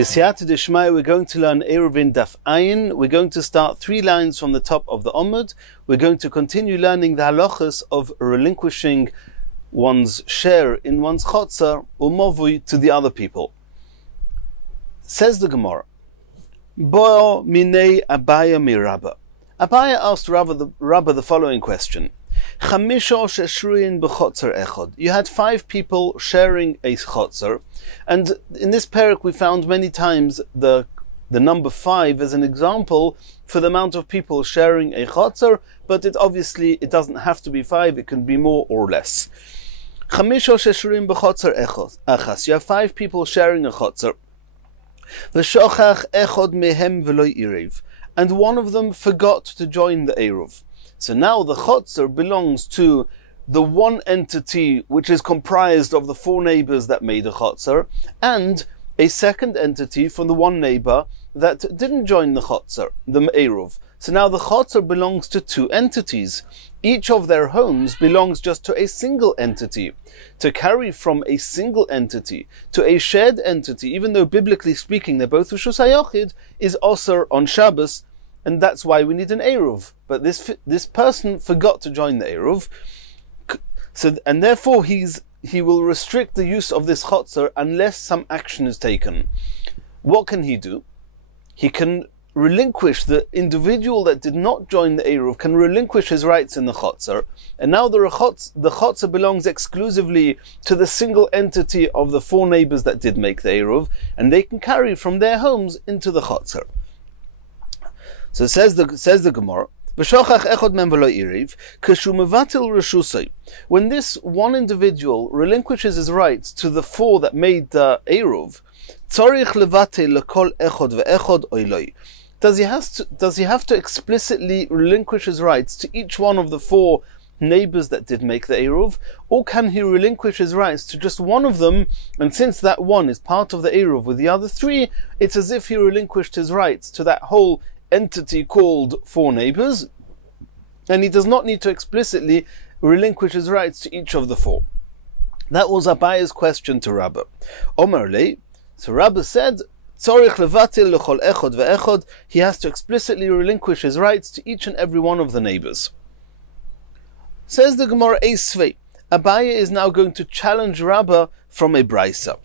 B'siyata d'shmaya, we're going to learn Eirovin Daf Ayin. We're going to start 3 lines from the top of the Omud. We're going to continue learning the halachas of relinquishing one's share in one's chotzer umovui to the other people. Says the Gemara, Bo minei Abaya mi Rabba. Abaya asked Rabba the following question. Chamisha sheshruyin b'chotzer echod. You had 5 people sharing a chotzer, and in this parak we found many times the number 5 as an example for the amount of people sharing a chotzer, but it doesn't have to be 5, it can be more or less. Chamisha sheshruyin b'chotzer echad. You have 5 people sharing a chotzer. V'shochach echod mehem v'lo irev, and one of them forgot to join the eruv. So now the chotzer belongs to the one entity which is comprised of the 4 neighbors that made a chotzer, and a second entity from the one neighbor that didn't join the chotzer, the eruv. So now the chotzer belongs to 2 entities. Each of their homes belongs just to a single entity. To carry from a single entity to a shared entity, even though biblically speaking they're both Rishus HaYochid, is also on Shabbos, and that's why we need an eruv. But this person forgot to join the eruv, and therefore he will restrict the use of this chotzer unless some action is taken. What can he do? He can relinquish, the individual that did not join the eruv can relinquish his rights in the chotzer, and now the chotzer belongs exclusively to the single entity of the 4 neighbors that did make the eruv, and they can carry from their homes into the chotzer. So says the Gemara, when this one individual relinquishes his rights to the 4 that made the eruv, does he have to explicitly relinquish his rights to each one of the 4 neighbors that did make the eruv, or can he relinquish his rights to just one of them, and since that one is part of the eruv with the other 3, it's as if he relinquished his rights to that whole entity called 4 neighbors, and he does not need to explicitly relinquish his rights to each of the 4. That was Abaya's question to Rabba. Omerle, so Rabba said, Tzorich levatil lechol echod ve'echod, he has to explicitly relinquish his rights to each and every one of the neighbors. Says the Gemara Eisvei, Abaya is now going to challenge Rabba from a brisa.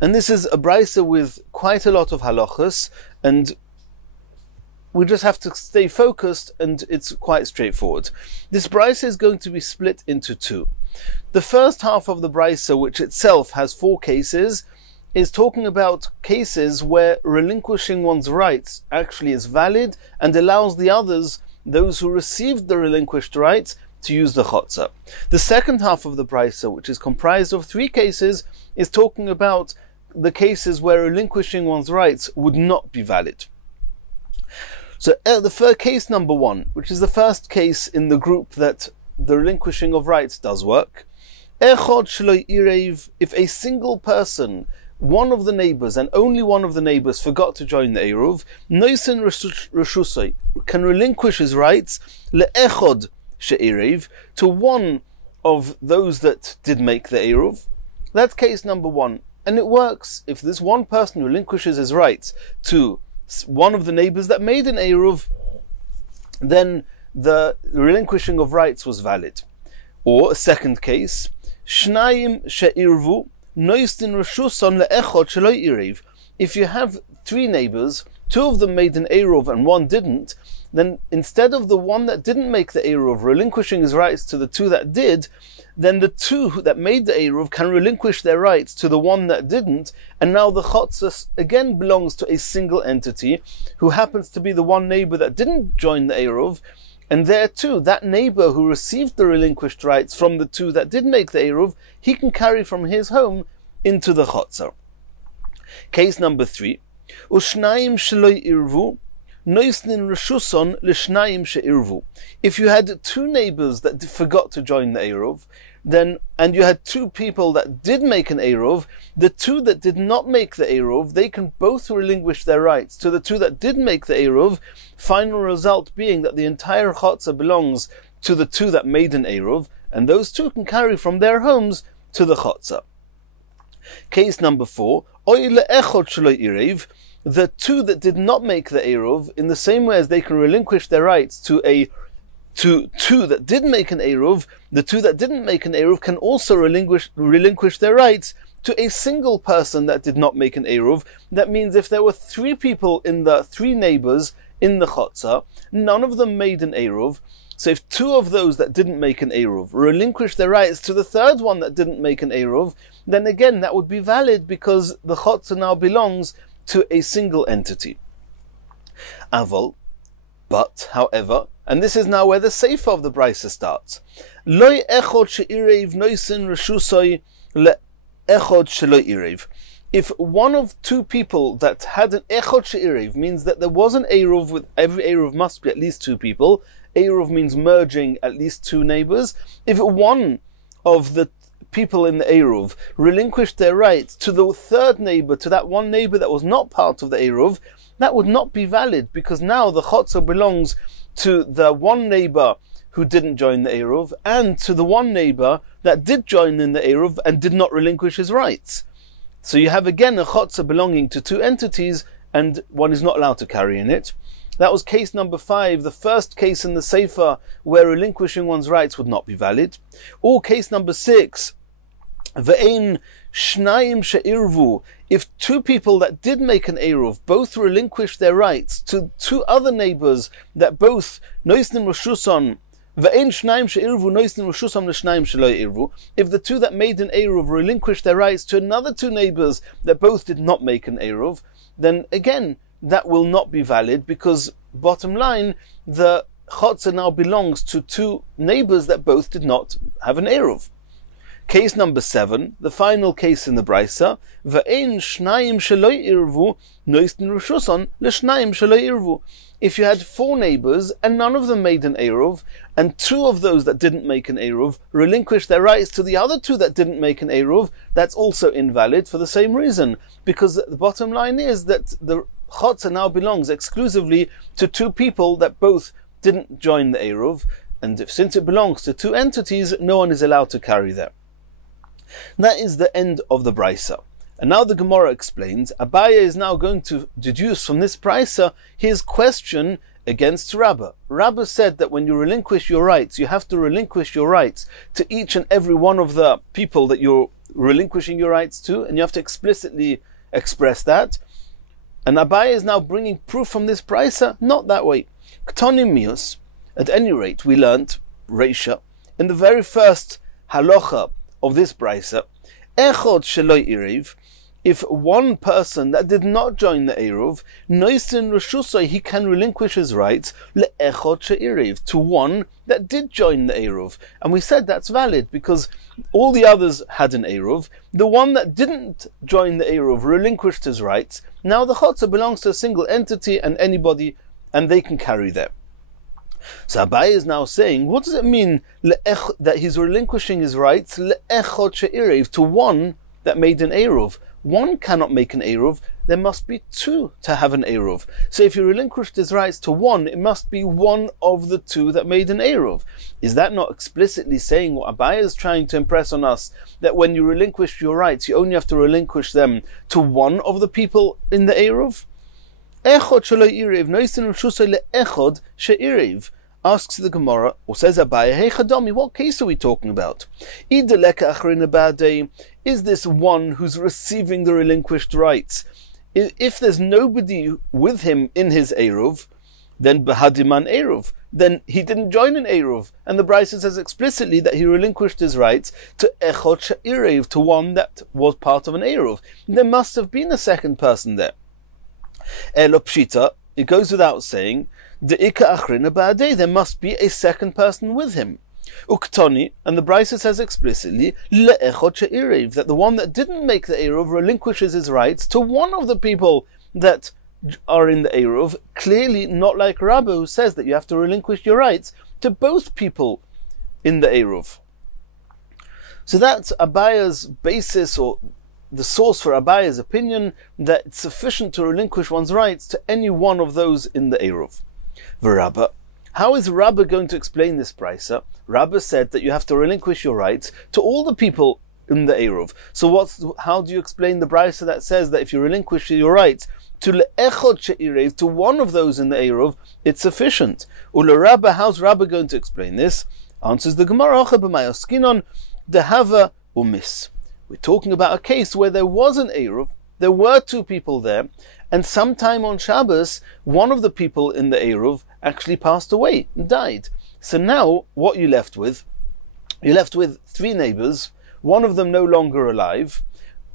And this is a brisa with quite a lot of halachas, and we just have to stay focused, and it's quite straightforward. This brisa is going to be split into 2. The first half of the brisa, which itself has 4 cases, is talking about cases where relinquishing one's rights actually is valid and allows the others, those who received the relinquished rights, to use the chotzer. The second half of the brisa, which is comprised of 3 cases, is talking about the cases where relinquishing one's rights would not be valid. So the first case number 1, which is the first case in the group that the relinquishing of rights does work. Echod shloi irev, if a single person, one of the neighbors and only one of the neighbors forgot to join the eruv, noisen reshusoi, can relinquish his rights leechod she'irev, to one of those that did make the eruv. That's case number 1, and it works if this one person relinquishes his rights to one of the neighbors that made an eruv, then the relinquishing of rights was valid. Or a second case, Shnayim she'irvu noistin reshuson le'echod shelo irev. If you have 3 neighbors, 2 of them made an eruv and 1 didn't, then instead of the one that didn't make the eruv relinquishing his rights to the 2 that did, then the 2 that made the eruv can relinquish their rights to the one that didn't, and now the chotzer again belongs to a single entity who happens to be the one neighbor that didn't join the eruv, and there too, that neighbor who received the relinquished rights from the 2 that did make the eruv, he can carry from his home into the chotzer. Case number 3, Ushnayim shloi irvu noisnin reshuson l'shnayim she'irvu. If you had 2 neighbors that forgot to join the eruv, and you had 2 people that did make an eruv, the 2 that did not make the eruv, they can both relinquish their rights to the 2 that did make the eruv, final result being that the entire chotzer belongs to the 2 that made an eruv, and those 2 can carry from their homes to the chotzer. Case number 4, oy le'echod shelo irev, the two that did not make the Eruv, in the same way as they can relinquish their rights to two that did make an Eruv, the two that didn't make an Eruv can also relinquish their rights to a single person that did not make an Eruv. That means if there were 3 people three neighbors in the Chotzer, none of them made an Eruv, so if 2 of those that didn't make an Eruv relinquish their rights to the third one that didn't make an Eruv, then again that would be valid because the Chotzer now belongs to a single entity. Avol, but, however, and this is now where the Sefer of the Brisa starts. Loi echod she'irev noisin reshusoi le'echod shelo irev. If one of 2 people that had an echod she'irev means that there was an Eruv, with every Eruv must be at least 2 people. Eruv means merging at least 2 neighbors. If one of the people in the Eruv relinquished their rights to the third neighbor, to that one neighbor that was not part of the Eruv, that would not be valid because now the Chotzer belongs to the one neighbor who didn't join the Eruv and to the one neighbor that did join in the Eruv and did not relinquish his rights. So you have again a Chotzer belonging to 2 entities and one is not allowed to carry in it. That was case number 5, the first case in the Sefer where relinquishing one's rights would not be valid. Or case number 6, Ve'ein shnayim she'irvu, if 2 people that did make an Eruv both relinquished their rights to 2 other neighbors that both noisnim reshuson, ve'ein shnayim she'irvu noisnim reshuson l'shnayim shelo irvu, if the 2 that made an Eruv relinquished their rights to another 2 neighbors that both did not make an Eruv, then again that will not be valid because, bottom line, the Chotzer now belongs to 2 neighbors that both did not have an Eruv. Case number 7, the final case in the Brisa, Ve'ein shnayim shelo irvu noistin reshuson l'shnayim shelo irvu. If you had 4 neighbors and none of them made an Eruv, and 2 of those that didn't make an Eruv relinquished their rights to the other 2 that didn't make an Eruv, that's also invalid for the same reason. Because the bottom line is that the Chotzer now belongs exclusively to 2 people that both didn't join the Eruv, and since it belongs to 2 entities, no one is allowed to carry them. That is the end of the Brisa. And now the Gemara explains, Abaye is now going to deduce from this Brisa his question against Rabbah. Rabbah said that when you relinquish your rights, you have to relinquish your rights to each and every one of the people that you're relinquishing your rights to, and you have to explicitly express that. And Abaye is now bringing proof from this Brisa, not that way. Ktonim mius, at any rate, we learnt, Reisha, in the very first halacha of this Brisa, echod shelo irev, if one person that did not join the Eruv, noisin reshusoi, he can relinquish his rights, le'echod she'irev, to one that did join the Eruv. And we said that's valid because all the others had an Eruv. The one that didn't join the Eruv relinquished his rights. Now the Chotzer belongs to a single entity and anybody, and they can carry them. So Abaye is now saying, what does it mean that he's relinquishing his rights le'echod she'irev, to one that made an Eruv? One cannot make an Eruv, there must be 2 to have an Eruv. So if he relinquished his rights to one, it must be one of the 2 that made an Eruv. Is that not explicitly saying what Abaye is trying to impress on us, that when you relinquish your rights, you only have to relinquish them to one of the people in the Eruv? Echod shelo irev, noisin reshusoi le'echod she'irev. Asks the Gemara, or says Abaye, hey Chadomi, what case are we talking about? Is this one who's receiving the relinquished rights? If there's nobody with him in his Eruv, then Behadiman Eruv, then he didn't join an Eruv. And the Brisa says explicitly that he relinquished his rights to Echod She'irev, to one that was part of an Eruv. There must have been a second person there. Elopshita, it goes without saying, there must be a second person with him. Uktoni, and the Brisa says explicitly, le'echod she'irev, that the one that didn't make the Eruv relinquishes his rights to one of the people that are in the Eruv, clearly not like Rabbah, who says that you have to relinquish your rights to both people in the Eruv. So that's Abaye's basis, or the source for Abaye's opinion, that it's sufficient to relinquish one's rights to any one of those in the Eruv. V'Rabbah, how is Rabbah going to explain this Brisa? Rabbah said that you have to relinquish your rights to all the people in the Eruv. So how do you explain the brisa that says that if you relinquish your rights to le'echod she'irev, to one of those in the Eruv, it's sufficient? U'lerabba, how's Rabba going to explain this? Answers the Gemara, b'mayoskinon dehava umis. We're talking about a case where there was an Eruv, there were two people there, and sometime on Shabbos, one of the people in the Eruv actually passed away, died. So now, what you're left with three neighbors, one of them no longer alive,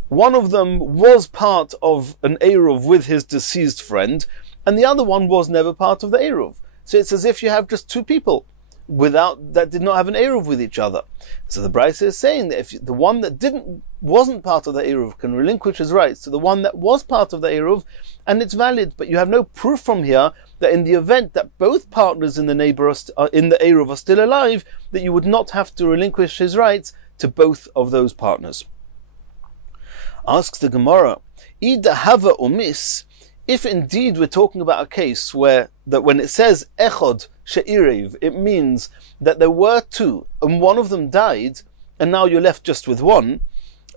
one of them was part of an Eruv with his deceased friend, and the other one was never part of the Eruv. So it's as if you have just two people that did not have an Eruv with each other. So the Brisa is saying that if the one that wasn't part of the Eruv can relinquish his rights to the one that was part of the Eruv, and it's valid, but you have no proof from here that in the event that both partners in the in the Eruv are still alive, that you would not have to relinquish his rights to both of those partners. Asks the Gemara, Ida hava umis, if indeed we're talking about a case where that when it says echod she'irev, it means that there were two and one of them died and now you're left just with one,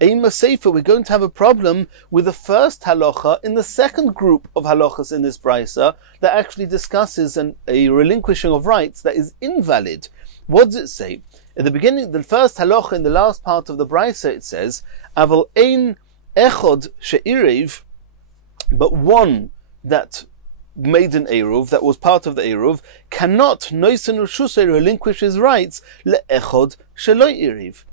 Eima Sefer, we're going to have a problem with the first halacha in the second group of halachas in this brisa that actually discusses a relinquishing of rights that is invalid. What does it say? At the beginning, the first halacha in the last part of the brisa, it says, Aval ein echod she'irev, but one that made an Eruv, that was part of the Eruv, cannot noisen reshusei, relinquish his rights le'echod shelo iriv.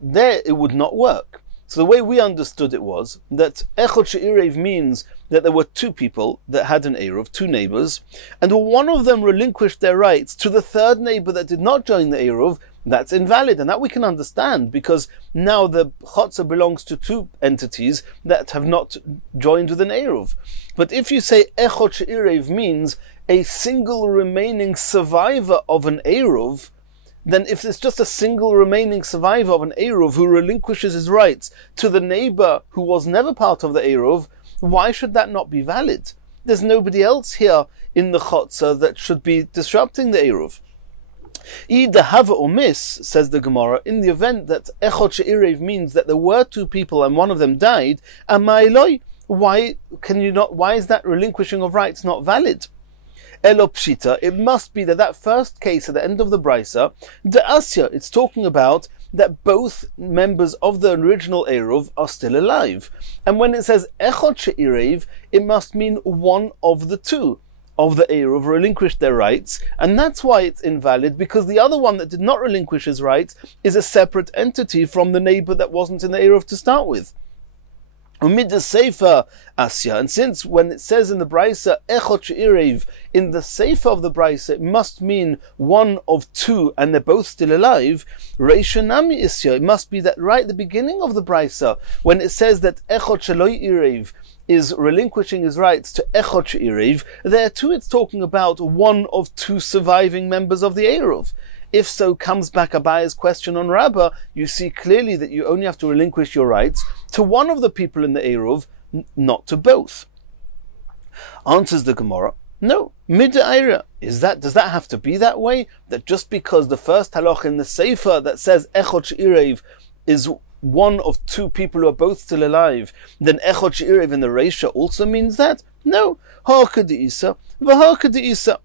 There it would not work. So the way we understood it was that echod she'irev means that there were two people that had an Eruv, two neighbors, and one of them relinquished their rights to the third neighbor that did not join the Eruv. That's invalid, and that we can understand because now the chotzer belongs to two entities that have not joined with an Eruv. But if you say echod she'irev means a single remaining survivor of an Eruv, then if there's just a single remaining survivor of an Eruv who relinquishes his rights to the neighbor who was never part of the Eruv, why should that not be valid? There's nobody else here in the chotzer that should be disrupting the Eruv. Ida hava umis, says the Gemara, in the event that echod she'irev means that there were two people and one of them died, amayloi, why is that relinquishing of rights not valid? Elo pshita, it must be that first case at the end of the brisa, de asya, it's talking about that both members of the original Eruv are still alive. And when it says echod she'irev, it must mean one of the two of the Eruv relinquished their rights, and that's why it's invalid, because the other one that did not relinquish his rights is a separate entity from the neighbor that wasn't in the Eruv to start with. Umid the Sefer Asya, and since when it says in the Brisa echod she'irev, in the Sefer of the Brisa it must mean one of two and they're both still alive, Reisha Nami Isya, it must be that right at the beginning of the Brisa, when it says that echod shelo irev is relinquishing his rights to echod she'irev, there too it's talking about one of two surviving members of the Eruv. If so, comes back Abaya's question on Rabbah, you see clearly that you only have to relinquish your rights to one of the people in the Eruv, not to both. Answers the Gemara, no, mid-aira. Does that have to be that way? That just because the first halach in the Sefer that says echod she'irev is one of two people who are both still alive, then echod she'irev in the Reisha also means that? No. Ha'aka de'isa, v'ha'aka de'isa.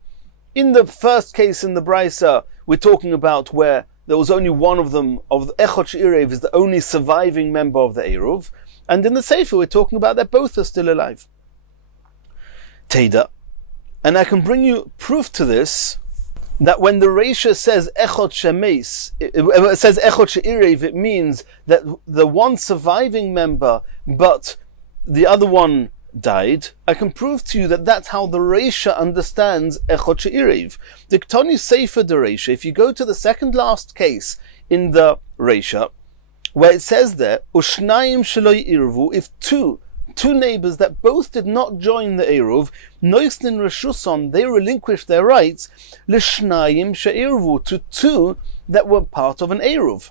In the first case in the Brisa, we're talking about where there was only one of them, of the echod she'irev is the only surviving member of the Eruv, and in the Sefer we're talking about that both are still alive. Teda, and I can bring you proof to this, that when the Reisha says echod shemeis, it says echod she'irev, it means that the one surviving member, but the other one died. I can prove to you that that's how the Reisha understands echod she'irev. The Ktoni Sefer de Reisha, if you go to the second last case in the Reisha, where it says there, Ushnim shelo irvu, if two neighbors that both did not join the Eruv, noisnin reshuson, they relinquished their rights, lishnayim she'irvu, to two that were part of an Eruv.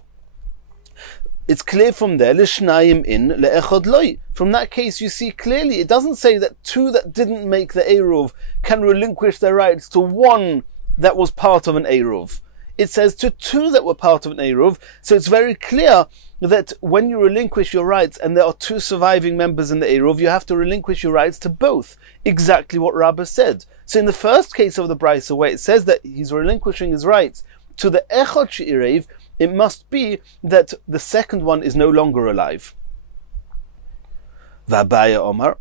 It's clear from there, lishnayim in le'echod loi. From that case, you see clearly, it doesn't say that two that didn't make the Eruv can relinquish their rights to one that was part of an Eruv. It says to two that were part of an Eruv, so it's very clear that when you relinquish your rights and there are two surviving members in the Eruv, you have to relinquish your rights to both. Exactly what Rabbah said. So in the first case of the Brisa, where it says that he's relinquishing his rights to the Echad She'irev, it must be that the second one is no longer alive. V'Abaya Omar.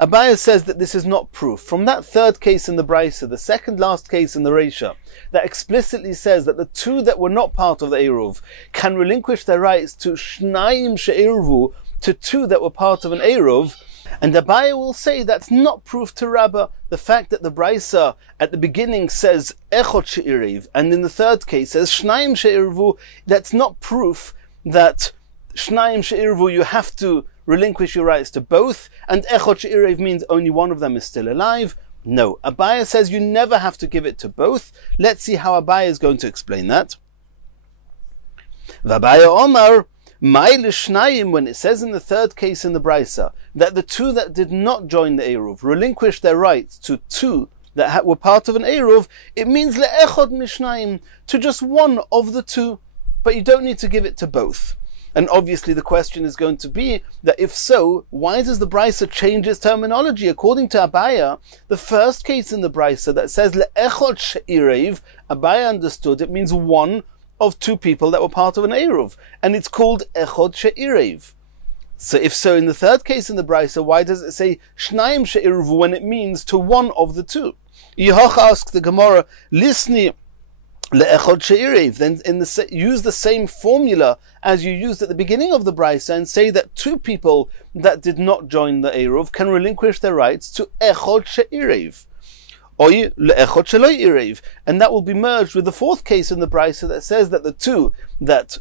Abaya says that this is not proof. From that third case in the Brisa, the second last case in the Reisha, that explicitly says that the two that were not part of the Eruv can relinquish their rights to Shnayim She'irvu, to two that were part of an Eruv, and Abaya will say that's not proof to Rabbah. The fact that the Brisa at the beginning says Echad She'irev, and in the third case says Shnayim She'irvu, that's not proof that Shnayim She'irvu you have to relinquish your rights to both, and Echad She'irev means only one of them is still alive. No, Abaya says you never have to give it to both. Let's see how Abaya is going to explain that. V'Abaya Omar, Ma'il Shnayim, when it says in the third case in the Brisa that the two that did not join the Eruv relinquished their rights to two that were part of an Eruv, it means le'echad mishnayim, to just one of the two, but you don't need to give it to both. And obviously the question is going to be that if so, why does the Brisa change its terminology? According to Abaya, the first case in the Brisa that says le'echad she'irev, Abaya understood it means one of two people that were part of an Eruv, and it's called echad she'irev. So if so, in the third case in the Brisa, why does it say shnayim she'irevu when it means to one of the two? Yehoch asks the Gemara, Lisni le'echad she'irev, then use the same formula as you used at the beginning of the Brisa and say that two people that did not join the Eruv can relinquish their rights to echad she'irev. Oy le'echad shelo irev, and that will be merged with the fourth case in the Brisa that says that the two that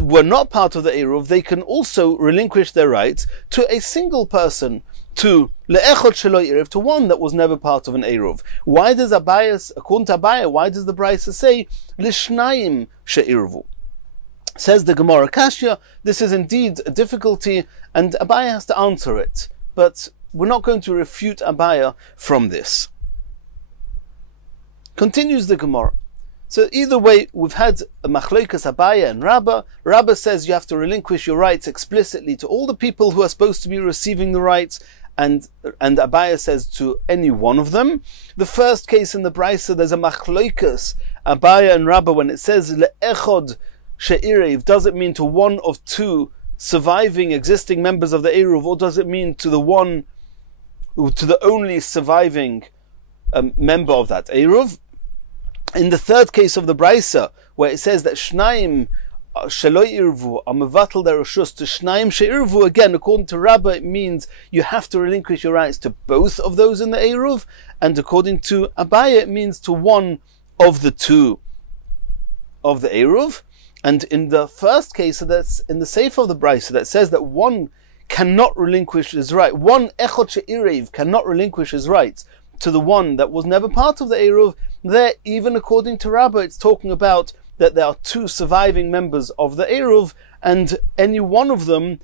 were not part of the Eruv, they can also relinquish their rights to a single person, to le'echad shelo irev, to one that was never part of an Eruv. Why does Abaya, according to Abaya, why does the Brisa say lishnayim she'irvu? Says the Gemara Kashya, this is indeed a difficulty, and Abaya has to answer it, but we're not going to refute Abaya from this. Continues the Gemara. So either way, we've had a machlokas Abaya and Rabbah. Rabbah says you have to relinquish your rights explicitly to all the people who are supposed to be receiving the rights, and Abaya says to any one of them. The first case in the Brisa, there's a machlokas Abaya and Rabbah when it says le'echad she'irev. Does it mean to one of two surviving existing members of the Eruv, or does it mean to the only surviving member of that Eruv? In the third case of the Brisa, where it says that Shnayim shelo irvu are mevatel their reshus to Shnayim she'irvu, again, according to Rabbah, it means you have to relinquish your rights to both of those in the Eruv, and according to Abaya, it means to one of the two of the Eruv. And in the first case, that's in the Sefer of the Brisa, that says that one cannot relinquish his right, one echad she'irev cannot relinquish his rights to the one that was never part of the Eruv. There, even according to Rabbah, it's talking about that there are two surviving members of the Eruv, and any one of them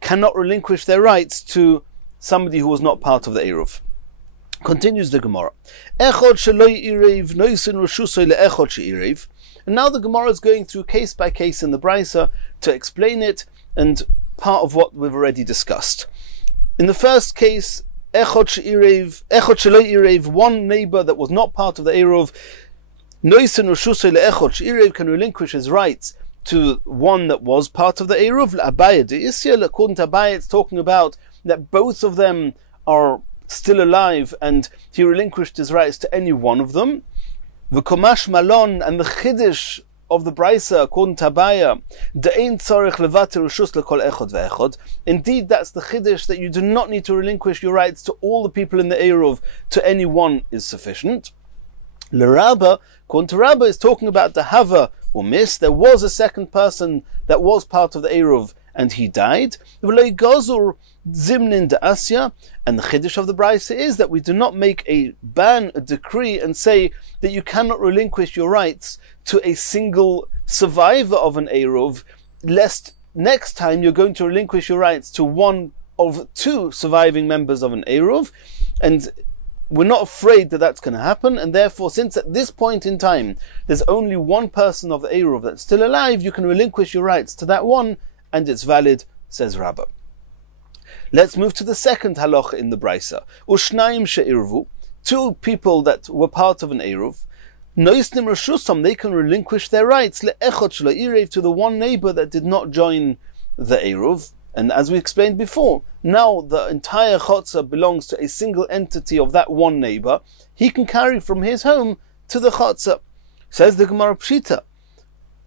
cannot relinquish their rights to somebody who was not part of the Eruv. Continues the Gemara. Echad shelo irev noisin reshusoi le'echad she'irev. And now the Gemara is going through case by case in the Brisa to explain it, and part of what we've already discussed. In the first case, echad shelo irev, one neighbor that was not part of the Eruv, noisin reshusoi le'echad she'irev, can relinquish his rights to one that was part of the Eruv. Abaya de'isya, according to Abaya, it's talking about that both of them are still alive, and he relinquished his rights to any one of them. V'komash malon, and the chiddush of the Brisa, according to Abaya, de'ein tzarich levater reshus lekol echad ve'echad. Indeed, that's the chiddush, that you do not need to relinquish your rights to all the people in the Eruv, to any one is sufficient. L'Rabbah, according to Rabbah, is talking about the hava or miss. There was a second person that was part of the Eruv, and he died. V'lo gazur zimnin de'asya, and the chiddush of the Brisa is that we do not make a ban, a decree, and say that you cannot relinquish your rights to a single survivor of an Eruv, lest next time you're going to relinquish your rights to one of two surviving members of an Eruv. And we're not afraid that that's going to happen, and therefore, since at this point in time there's only one person of the Eruv that's still alive, you can relinquish your rights to that one, and it's valid, says Rabbah. Let's move to the second halacha in the Brisa. Ushnim she'irvu, two people that were part of an Eruv, noisnim reshusam, they can relinquish their rights le'echot shelo to the one neighbor that did not join the Eruv. And as we explained before, now the entire chotzer belongs to a single entity of that one neighbor. He can carry from his home to the chotzer. Says the Gemara Pshita.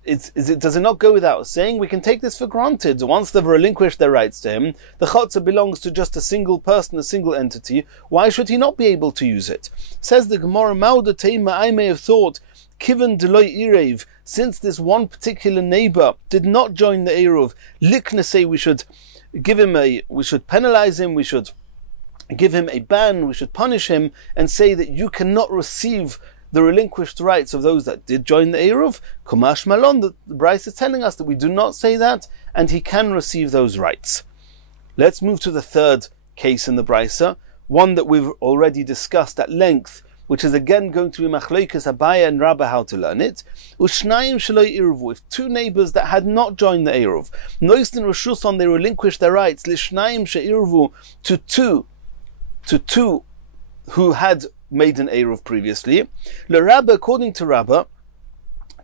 Does it not go without saying? We can take this for granted. Once they've relinquished their rights to him, the chotzer belongs to just a single person, a single entity. Why should he not be able to use it? Says the Gemara, Mauda Teima, I may have thought, Kivan Deloy Irev, since this one particular neighbor did not join the Eruv, Likna say we should penalize him, we should give him a ban, we should punish him, and say that you cannot receive the relinquished rights of those that did join the Eruv. Kumash Malon, the Bryce is telling us that we do not say that, and he can receive those rights. Let's move to the third case in the Bryce, one that we've already discussed at length, which is again going to be Machlokes Abaye and Rabbah how to learn it. Ushnayim shelo irvu, if two neighbors that had not joined the Eruv, noistin reshuson, they relinquished their rights, lishnayim she'irvu, to two who had made an Eruv previously. LeRabbah, according to Rabbah,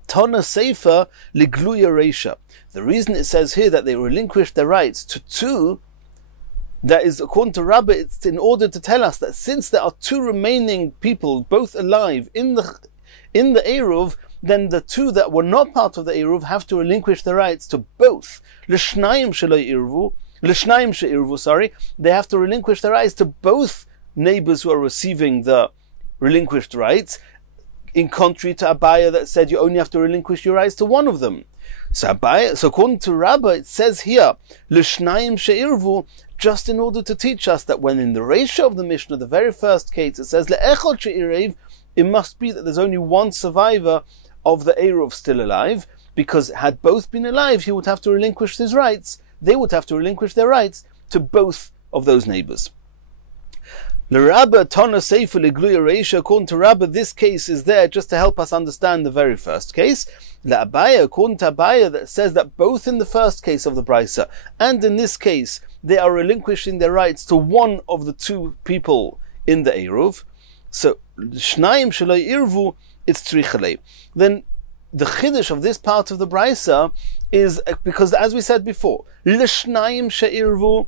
Tana Seifa ligluya reisha. The reason it says here that they relinquished their rights to two, that is, according to Rabbah, it's in order to tell us that since there are two remaining people, both alive, in the Eruv, then the two that were not part of the Eruv have to relinquish their rights to both. L'shnayim she'irvu, they have to relinquish their rights to both neighbors who are receiving the relinquished rights, in contrary to Abaye that said you only have to relinquish your rights to one of them. So according to Rabbah, it says here, L'shnayim she'irvu, just in order to teach us that when in the ratio of the Mishnah, the very first case, it says le'echot she'irev, it must be that there's only one survivor of the Eruv still alive, because had both been alive, he would have to relinquish his rights. They would have to relinquish their rights to both of those neighbors. L'Rabbah Tana Seifa Ligluya Reisha, according to Rabbah, this case is there just to help us understand the very first case. L'Abaye, according to Abaye, that says that both in the first case of the Brisa and in this case, they are relinquishing their rights to one of the two people in the Eruv. So, Shnayim Shelo Irvu, it's Trichalei. Then, the Chiddush of this part of the Brisa is, because as we said before, L'Shnayim She'irvu,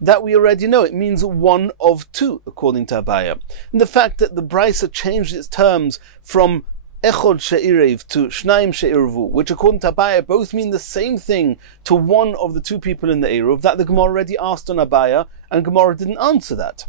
that we already know, it means one of two, according to Abaye. And the fact that the Brisa changed its terms from Echod she'irev to Shnayim she'irvu, which according to Abaye both mean the same thing to one of the two people in the Eruv, that the Gemara already asked on Abaye, and Gemara didn't answer that.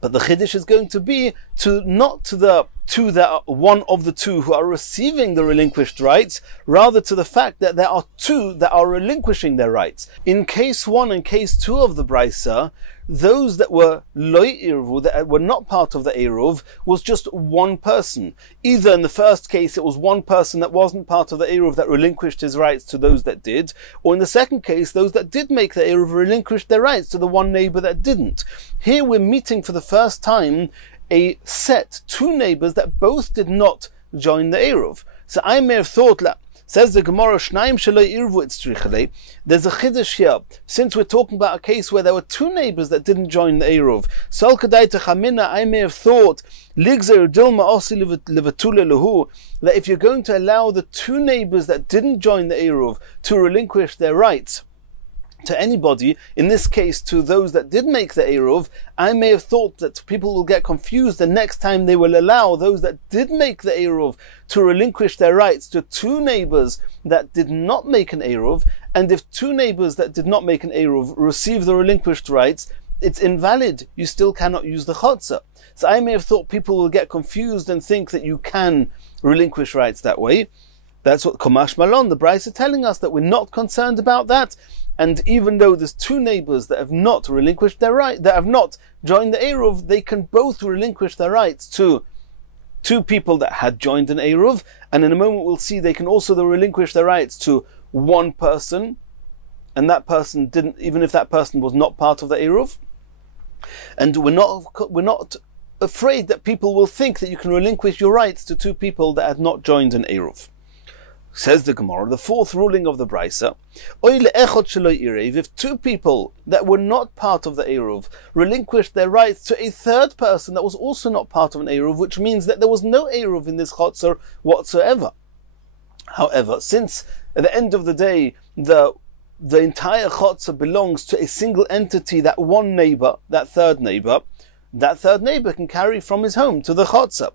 But the Chiddush is going to be not to the two that are one of the two who are receiving the relinquished rights, rather to the fact that there are two that are relinquishing their rights. In case 1 and case 2 of the Brisa, those that were loy irvu, that were not part of the Eruv, was just one person. Either in the first case it was one person that wasn't part of the Eruv that relinquished his rights to those that did, or in the second case those that did make the Eruv relinquished their rights to the one neighbor that didn't. Here we're meeting for the first time a set, two neighbors that both did not join the Eruv. So I may have thought, says the Gemara, Shnayim shelo irvu itzrichalei. There's a chiddush here, since we're talking about a case where there were two neighbors that didn't join the Eruv. Sol kadai techamina, I may have thought, ligzer dilma osi levatule lehu, that if you're going to allow the two neighbors that didn't join the Eruv to relinquish their rights to anybody, in this case to those that did make the Eruv, I may have thought that people will get confused the next time they will allow those that did make the Eruv to relinquish their rights to two neighbors that did not make an Eruv, and if two neighbors that did not make an Eruv receive the relinquished rights, it's invalid. You still cannot use the chotzer. So I may have thought people will get confused and think that you can relinquish rights that way. That's what Komash Malon, the Bryce, is telling us, that we're not concerned about that. And even though there's two neighbors that have not relinquished their right, that have not joined the Eruv, they can both relinquish their rights to two people that had joined an Eruv. And in a moment we'll see they can also relinquish their rights to one person, and that person didn't, even if that person was not part of the Eruv. And we're not afraid that people will think that you can relinquish your rights to two people that had not joined an Eruv. Says the Gemara, the fourth ruling of the Brisa, if two people that were not part of the Eruv relinquished their rights to a third person that was also not part of an Eruv, which means that there was no Eruv in this Chotzer whatsoever. However, since at the end of the day, the entire Chotzer belongs to a single entity, that one neighbor, that third neighbor can carry from his home to the Chotzer.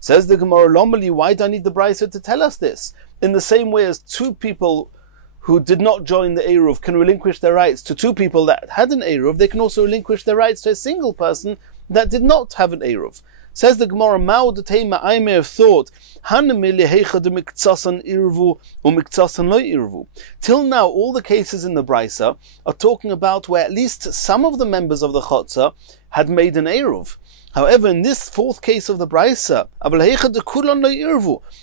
Says the Gemara, normally, why do I need the Brisa to tell us this? In the same way as two people who did not join the Eruv can relinquish their rights to two people that had an Eruv, they can also relinquish their rights to a single person that did not have an Eruv. Says the Gemara, I may have thought, till now all the cases in the Brisa are talking about where at least some of the members of the Chotzer had made an Eruv. However, in this fourth case of the Brisa,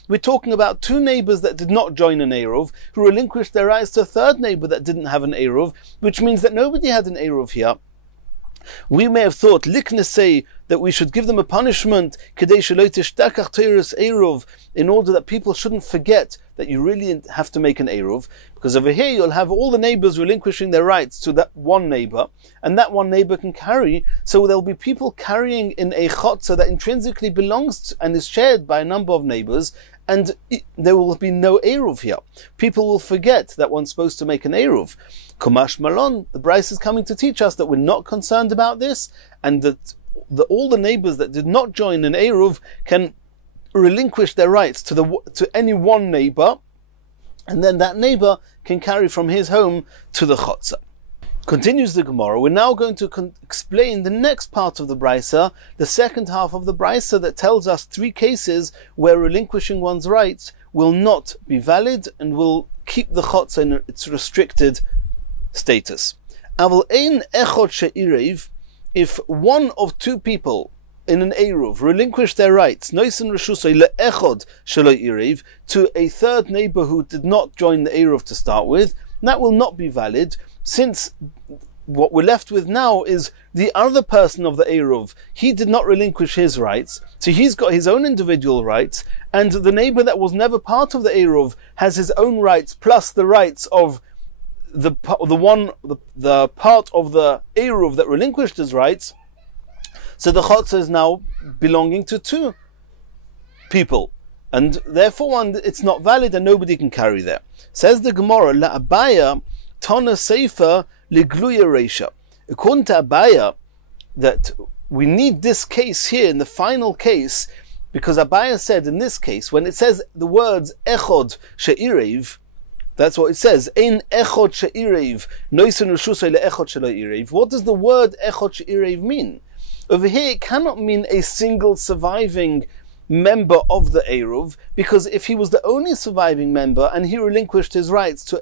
we're talking about two neighbors that did not join an Eruv, who relinquished their rights to a third neighbor that didn't have an Eruv, which means that nobody had an Eruv here. We may have thought, say that we should give them a punishment, in order that people shouldn't forget that you really have to make an Eruv, because over here you'll have all the neighbors relinquishing their rights to that one neighbor, and that one neighbor can carry, so there'll be people carrying in a chotzer that intrinsically belongs to, and is shared by a number of neighbors, and there will be no Eruv here. People will forget that one's supposed to make an Eruv. Kumash Malon, the Bryce is coming to teach us that we're not concerned about this, and that all the neighbors that did not join an Eruv can relinquish their rights to any one neighbor, and then that neighbor can carry from his home to the chotzer. Continues the Gemara. We're now going to explain the next part of the Brisa, the second half of the Brisa, that tells us three cases where relinquishing one's rights will not be valid and will keep the chotzer in its restricted status. Aval ein echod she'irev, if one of two people in an Eruv relinquish their rights, noisen reshusay le'echod shelo irev, to a third neighbor who did not join the Eruv to start with, that will not be valid, since what we're left with now is the other person of the Eruv. He did not relinquish his rights, so he's got his own individual rights, and the neighbor that was never part of the Eruv has his own rights plus the rights of the part of the Eruv that relinquished his rights. So the chotzer is now belonging to two people, and therefore it's not valid and nobody can carry there. Says the Gemara, La Abaya Tana Sefer Ligluya Reisha. According to Abaya, that we need this case here in the final case, because Abaya said in this case, when it says the words Echod She'irev, that's what it says. Ein echod she'irev, noisen reshusay le'echod shelo irev. What does the word echod she'irev mean? Over here, it cannot mean a single surviving member of the Eruv, because if he was the only surviving member and he relinquished his rights to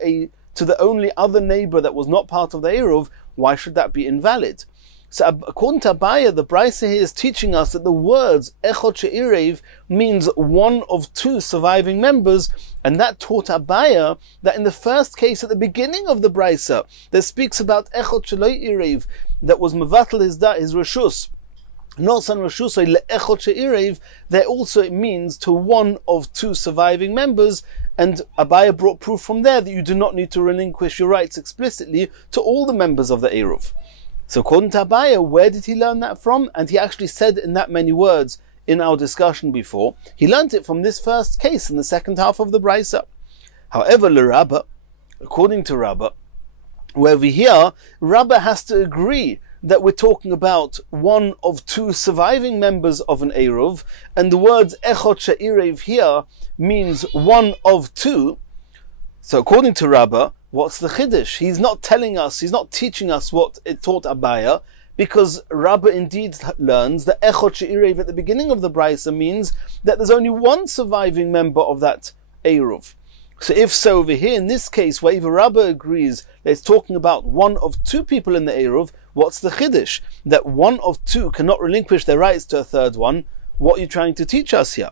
the only other neighbor that was not part of the Eruv, why should that be invalid? So according to Abaya, the Brisa here is teaching us that the words Echod She'irev means one of two surviving members, and that taught Abaya that in the first case at the beginning of the Brisa that speaks about Echod She'irev, that was Mevatel his Reshus, Nosan Reshusay le'Echod She'irev, there also it means to one of two surviving members, and Abaya brought proof from there that you do not need to relinquish your rights explicitly to all the members of the Eruv. So according to Abaya, where did he learn that from? And he actually said in that many words in our discussion before, he learned it from this first case in the second half of the Brisa. However, Rabba, according to Rabba, where we hear, Rabba has to agree that we're talking about one of two surviving members of an Eruv, and the words Echod She'irev here means one of two. So according to Rabba, what's the Chiddush? He's not telling us, he's not teaching us what it taught Abaya, because Rabba indeed learns that Echod She'irev at the beginning of the Brisa means that there's only one surviving member of that Eruv. So if so, over here in this case, where even Rabba agrees that it's talking about one of two people in the Eruv, what's the Chiddush? That one of two cannot relinquish their rights to a third one. What are you trying to teach us here?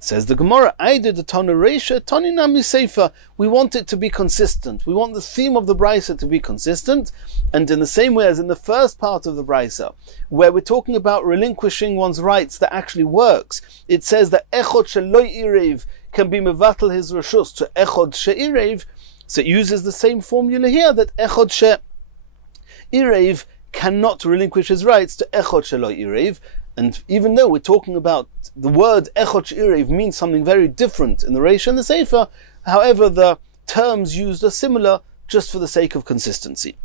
Says the Gemara, I did the Tana Reisha, Tani Nami Seifa. We want it to be consistent. We want the theme of the Brisa to be consistent. And in the same way as in the first part of the Brisa, where we're talking about relinquishing one's rights that actually works, it says that Echod Sheloi Irev can be mevatel his reshus to Echod She'irev. So it uses the same formula here, that Echod She'irev cannot relinquish his rights to Echod Sheloi Irev. And even though we're talking about the word Echod She'irev means something very different in the Reisha and the Sefer, however, the terms used are similar just for the sake of consistency.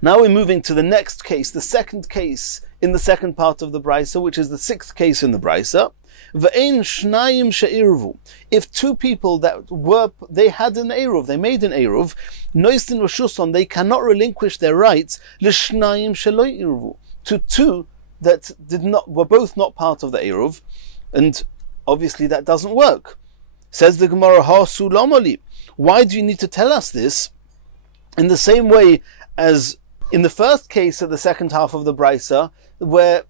Now we're moving to the next case, the second case in the second part of the Brisa, which is the sixth case in the Brisa. V'ein shnayim she'irvu. If two people they had an eruv, they made an eruv, noistin roshuson, they cannot relinquish their rights, l'shnayim shelo irvu, to two that were both not part of the eruv, and obviously that doesn't work. Says the Gemara, ha sulamali. Why do you need to tell us this? In the same way as in the first case of the second half of the Brisa, where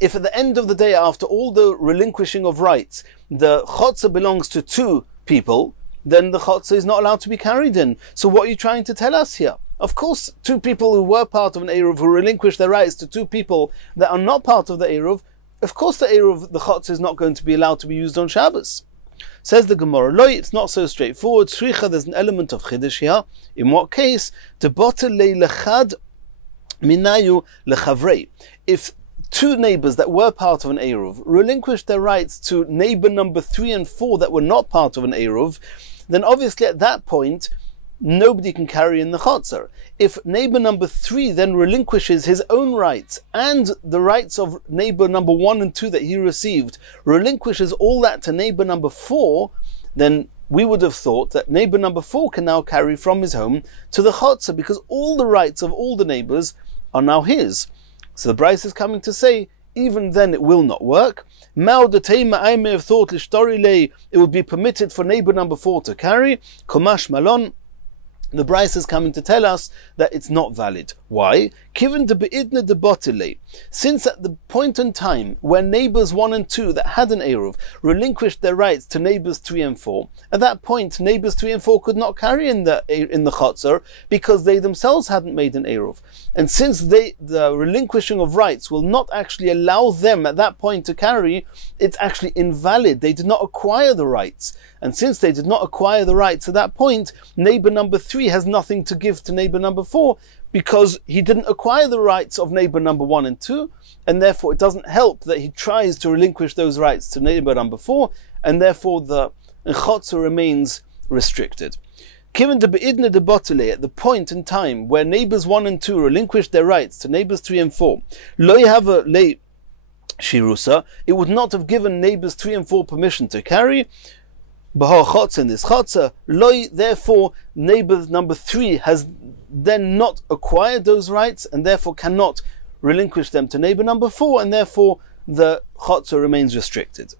if at the end of the day, after all the relinquishing of rights, the chotzer belongs to two people, then the chotzer is not allowed to be carried in. So what are you trying to tell us here? Of course, two people who were part of an eruv who relinquish their rights to two people that are not part of the eruv, of course the eruv, the chotzer, is not going to be allowed to be used on Shabbos. Says the Gemara, Loi, it's not so straightforward. Shricha, there's an element of chiddush here. In what case? To botel lechad minayu lechavrei. If two neighbors that were part of an eruv relinquished their rights to neighbor number 3 and 4 that were not part of an eruv, then obviously at that point nobody can carry in the chotzer. If neighbor number 3 then relinquishes his own rights and the rights of neighbor number 1 and 2 that he received, relinquishes all that to neighbor number 4, then we would have thought that neighbor number 4 can now carry from his home to the chotzer, because all the rights of all the neighbors are now his. So the Bryce is coming to say, even then it will not work. I may have thought it would be permitted for neighbor number 4 to carry. Komash malon. The Bryce is coming to tell us that it's not valid. Why? Since at the point in time when neighbors 1 and 2 that had an eruv relinquished their rights to neighbors 3 and 4, at that point neighbors 3 and 4 could not carry in the chotzer because they themselves hadn't made an eruv. And since the relinquishing of rights will not actually allow them at that point to carry, it's actually invalid. They did not acquire the rights. And since they did not acquire the rights at that point, neighbor number 3 has nothing to give to neighbor number 4, because he didn't acquire the rights of neighbor number 1 and 2, and therefore it doesn't help that he tries to relinquish those rights to neighbor number 4, and therefore the chotzer remains restricted. Given the beidna de botele, at the point in time where neighbors 1 and 2 relinquished their rights to neighbors 3 and 4, lo yahava le shirusa, it would not have given neighbors 3 and 4 permission to carry. Bahar chotzer, in this chotzer, loi, therefore neighbor number 3 has then not acquired those rights and therefore cannot relinquish them to neighbor number 4, and therefore the chotzer remains restricted.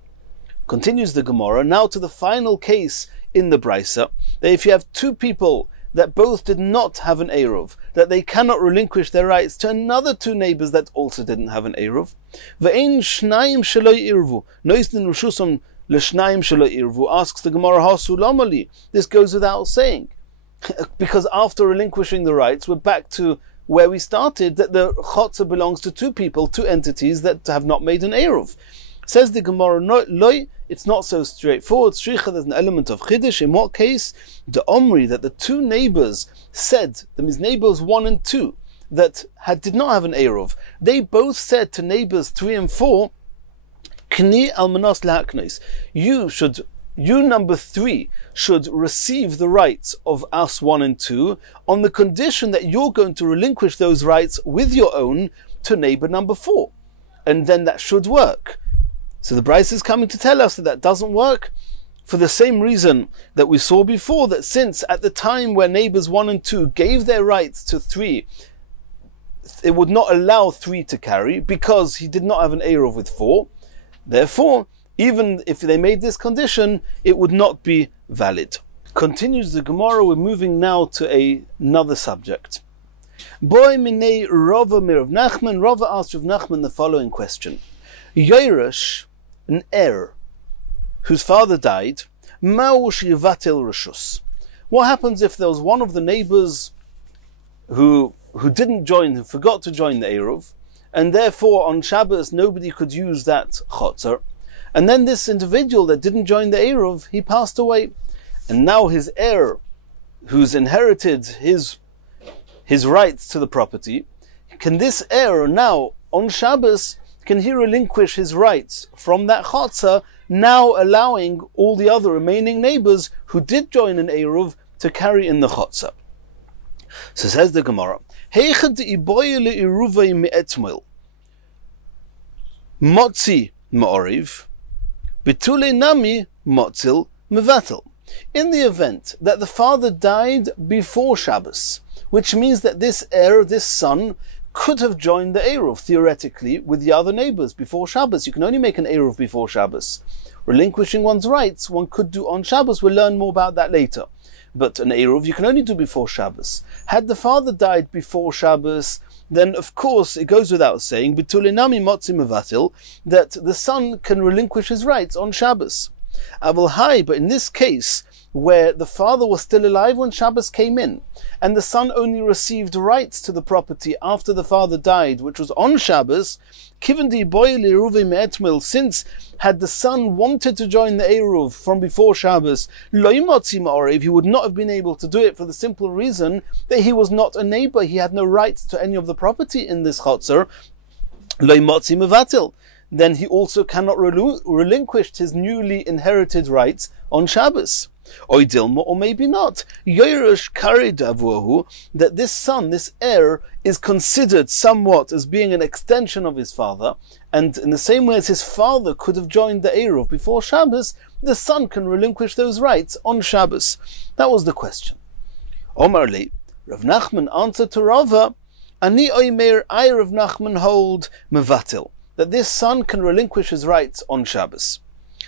Continues the Gemara, now to the final case in the Brisa, that if you have two people that both did not have an eruv, that they cannot relinquish their rights to another two neighbors that also didn't have an eruv. Ve'ein shnayim shelo irvu, noisnin reshusam l'shnayim shelo irvu, asks the Gemara, ha sulamali. This goes without saying, because after relinquishing the rights, we're back to where we started, that the chotzer belongs to two people, two entities that have not made an eruv. Says the Gemara, no, loi, it's not so straightforward. Shricha, there's an element of chiddush. In what case? The omri, that the two neighbors said, that means neighbors 1 and 2, that did not have an eruv, they both said to neighbors 3 and 4, kni almanos lahaknos, you number 3 should receive the rights of us 1 and 2 on the condition that you're going to relinquish those rights with your own to neighbor number 4. And then that should work. So the Bryce is coming to tell us that that doesn't work for the same reason that we saw before, that since at the time where neighbors 1 and 2 gave their rights to 3, it would not allow 3 to carry because he did not have an eruv with 4. Therefore, even if they made this condition, it would not be valid. Continues the Gemara, we're moving now to another subject. Boy minei Rava mir Rav Nachman. Rava asked Rav Nachman the following question. Yoresh, an heir, whose father died, ma'u sheyivatel reshus. What happens if there was one of the neighbors who forgot to join the Eruv, and therefore on Shabbos nobody could use that chotzer, and then this individual that didn't join the Eruv, he passed away, and now his heir, who's inherited his rights to the property, can this heir now on Shabbos, can he relinquish his rights from that chotzer, now allowing all the other remaining neighbors who did join an Eruv to carry in the chotzer? So says the Gemara, Heichad iboye le'iruvei me'etmil motzi ma'oriv bitule nami motzil mevatel. In the event that the father died before Shabbos, which means that this heir, this son, could have joined the Eruv, theoretically, with the other neighbors before Shabbos. You can only make an Eruv before Shabbos. Relinquishing one's rights, one could do on Shabbos. We'll learn more about that later. But an Eruv you can only do before Shabbos. Had the father died before Shabbos, then of course it goes without saying, B'tulinami motzi mevatil, that the son can relinquish his rights on Shabbos. But in this case, where the father was still alive when Shabbos came in, and the son only received rights to the property after the father died, which was on Shabbos, since had the son wanted to join the Eruv from before Shabbos, he would not have been able to do it for the simple reason that he was not a neighbor, he had no rights to any of the property in this chotzer, then he also cannot relinquish his newly inherited rights on Shabbos. Or maybe not. That this son, this heir, is considered somewhat as being an extension of his father, and in the same way as his father could have joined the Eruv before Shabbos, the son can relinquish those rights on Shabbos. That was the question. Omar li, Rav Nachman answered to Rava, Ani oimer, I Rav Nachman hold mevatil, that this son can relinquish his rights on Shabbos.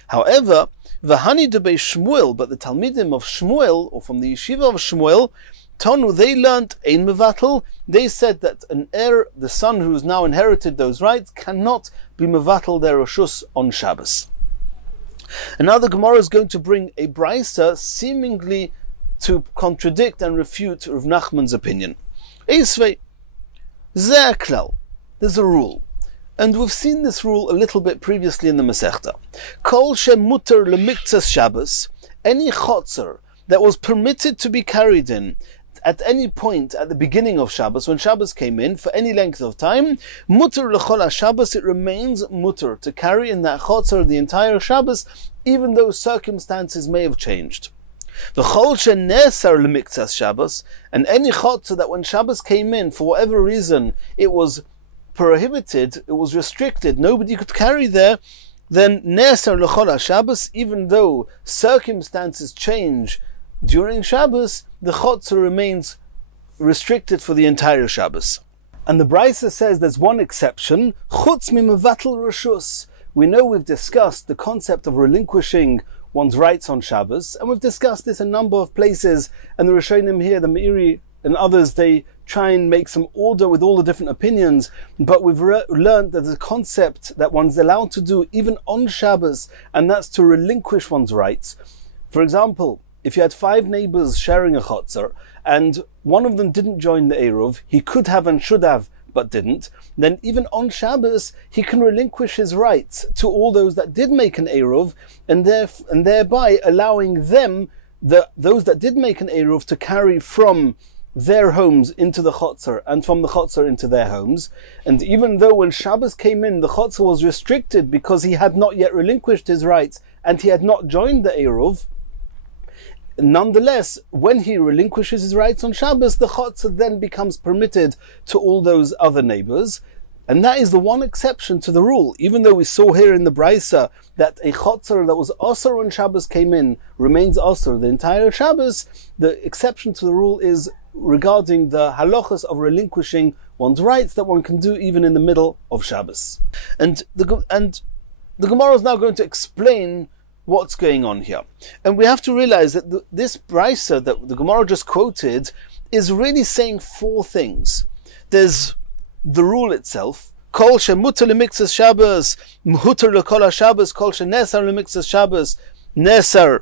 However, V'hani debei Shmuel, but the Talmidim of Shmuel, or from the yeshiva of Shmuel, Tonu, they learnt ein mevatel. They said that an heir, the son who has now inherited those rights, cannot be mevatel their reshus on Shabbos. And now the Gemara is going to bring a brisa seemingly to contradict and refute Rav Nachman's opinion. Eisvei, zeh klal. There's a rule. And we've seen this rule a little bit previously in the Masechta. Kol shem muter lemiktzas Shabbos, any chotzer that was permitted to be carried in at any point at the beginning of Shabbos, when Shabbos came in, for any length of time, muter lechol Shabbos, it remains muter to carry in that chotzer the entire Shabbos, even though circumstances may have changed. The chol shenesar lemiktzas Shabbos, and any chotzer that when Shabbos came in, for whatever reason, it was prohibited, it was restricted, nobody could carry there, then Ne'asar l'chol Shabbos, even though circumstances change during Shabbos, the chotzer remains restricted for the entire Shabbos. And the brisa says there's one exception, chutz mi mevatel reshus. We know we've discussed the concept of relinquishing one's rights on Shabbos, and we've discussed this in a number of places, and the Rishonim here, the Meiri and others, they try and make some order with all the different opinions, but we've learned that there's a concept that one's allowed to do even on Shabbos, and that's to relinquish one's rights. For example, if you had 5 neighbors sharing a chotzer, and one of them didn't join the Eruv, he could have and should have, but didn't, then even on Shabbos, he can relinquish his rights to all those that did make an Eruv, and thereby allowing them, those that did make an Eruv, to carry from their homes into the chotzer, and from the chotzer into their homes. And even though when Shabbos came in, the chotzer was restricted because he had not yet relinquished his rights, and he had not joined the Eruv, nonetheless, when he relinquishes his rights on Shabbos, the chotzer then becomes permitted to all those other neighbors. And that is the one exception to the rule. Even though we saw here in the brisa that a chotzer that was osur when Shabbos came in remains osur the entire Shabbos, the exception to the rule is regarding the halachas of relinquishing one's rights that one can do even in the middle of Shabbos. And the Gemara is now going to explain what's going on here. And we have to realize that this brisa that the Gemara just quoted is really saying 4 things. There's the rule itself, Kol shemuter lemikzas Shabbos, muter lekol Shabbos. Kol sheneser lemikzas Shabbos, neser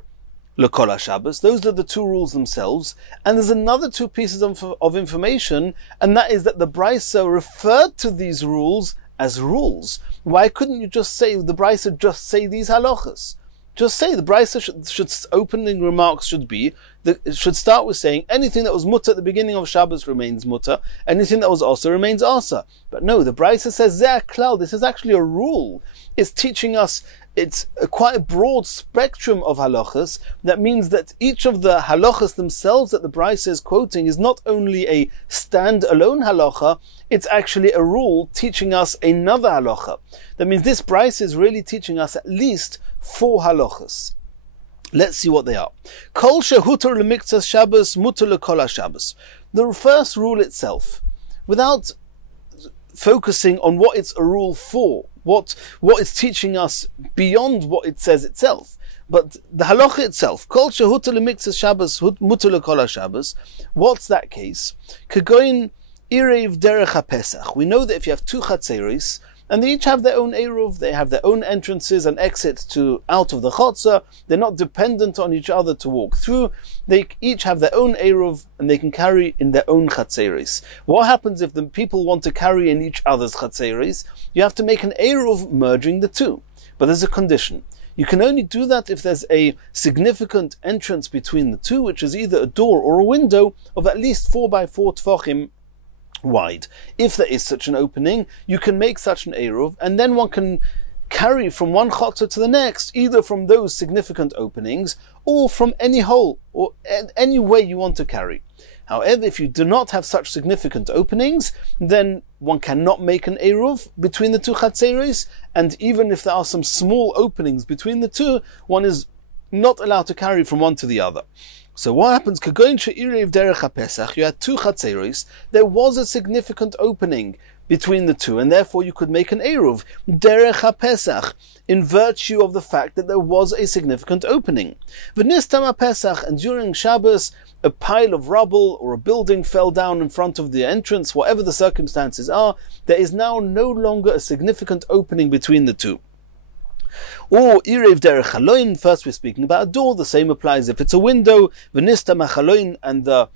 lekol Shabbos. Those are the two rules themselves. And there's another two pieces of information, and that is that the Brisa referred to these rules as rules. Why couldn't you just say, the Brisa just say these halachas? Just say, the Brisa should opening remarks should be, it should start with saying, anything that was mutter at the beginning of Shabbos remains mutter, anything that was asa remains asa. But no, the Brisa says, Zeh klal, this is actually a rule. It's teaching us, it's quite a broad spectrum of halachas. That means that each of the halachas themselves that the Brisa is quoting is not only a stand-alone halacha, it's actually a rule teaching us another halacha. That means this Brisa is really teaching us at least 4 halachas. Let's see what they are. Kol shehuter lemikzas Shabbos, muter lekol Shabbos. The first rule itself, without focusing on what it's a rule for, what it's teaching us beyond what it says itself, but the halacha itself, Kol shehuter lemikzas Shabbos, muter lekol Shabbos. What's that case? Kagoin irev derech haPesach. We know that if you have 2 chatzeros, and they each have their own eruv, they have their own entrances and exits out of the chotzer, they're not dependent on each other to walk through, they each have their own eruv, and they can carry in their own chatzeros. What happens if the people want to carry in each other's chatzeros? You have to make an eruv merging the two. But there's a condition. You can only do that if there's a significant entrance between the two, which is either a door or a window of at least 4 by 4 tefachim wide. If there is such an opening, you can make such an eruv, and then one can carry from one chotzer to the next, either from those significant openings or from any hole or any way you want to carry. However, if you do not have such significant openings, then one cannot make an eruv between the 2 chatzeros, and even if there are some small openings between the two, one is not allowed to carry from one to the other. So what happens? Kagoin she'irev derech haPesach. You had 2 chatzeros. There was a significant opening between the two, and therefore you could make an eruv derech haPesach, in virtue of the fact that there was a significant opening. V'nistam haPesach, and during Shabbos, a pile of rubble or a building fell down in front of the entrance. Whatever the circumstances are, there is now no longer a significant opening between the two. Or irev derech haloin. First we're speaking about a door. The same applies if it's a window. V'nistam haloin, and the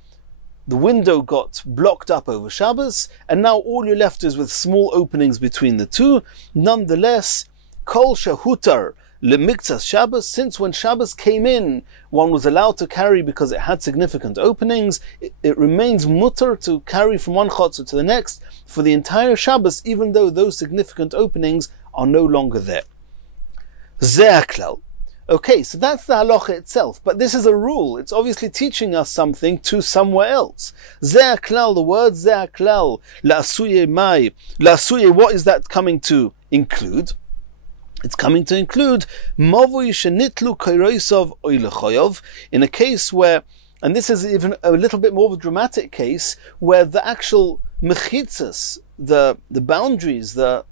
window got blocked up over Shabbos, and now all you're left is with small openings between the two. Nonetheless, kol shehutar lemikzas Shabbos, since when Shabbos came in, one was allowed to carry because it had significant openings, it remains mutter to carry from one chotzer to the next for the entire Shabbos, even though those significant openings are no longer there. Zeh klal. Okay, so that's the halacha itself, but this is a rule. It's obviously teaching us something to somewhere else. Zeh klal, the word zeh klal, la'asuye mai. La'asuye, what is that coming to include? It's coming to include mavui shenitlu kairoisov oilechoyov, in a case where, and this is even a little bit more of a dramatic case, where the actual mechitzas, the boundaries, the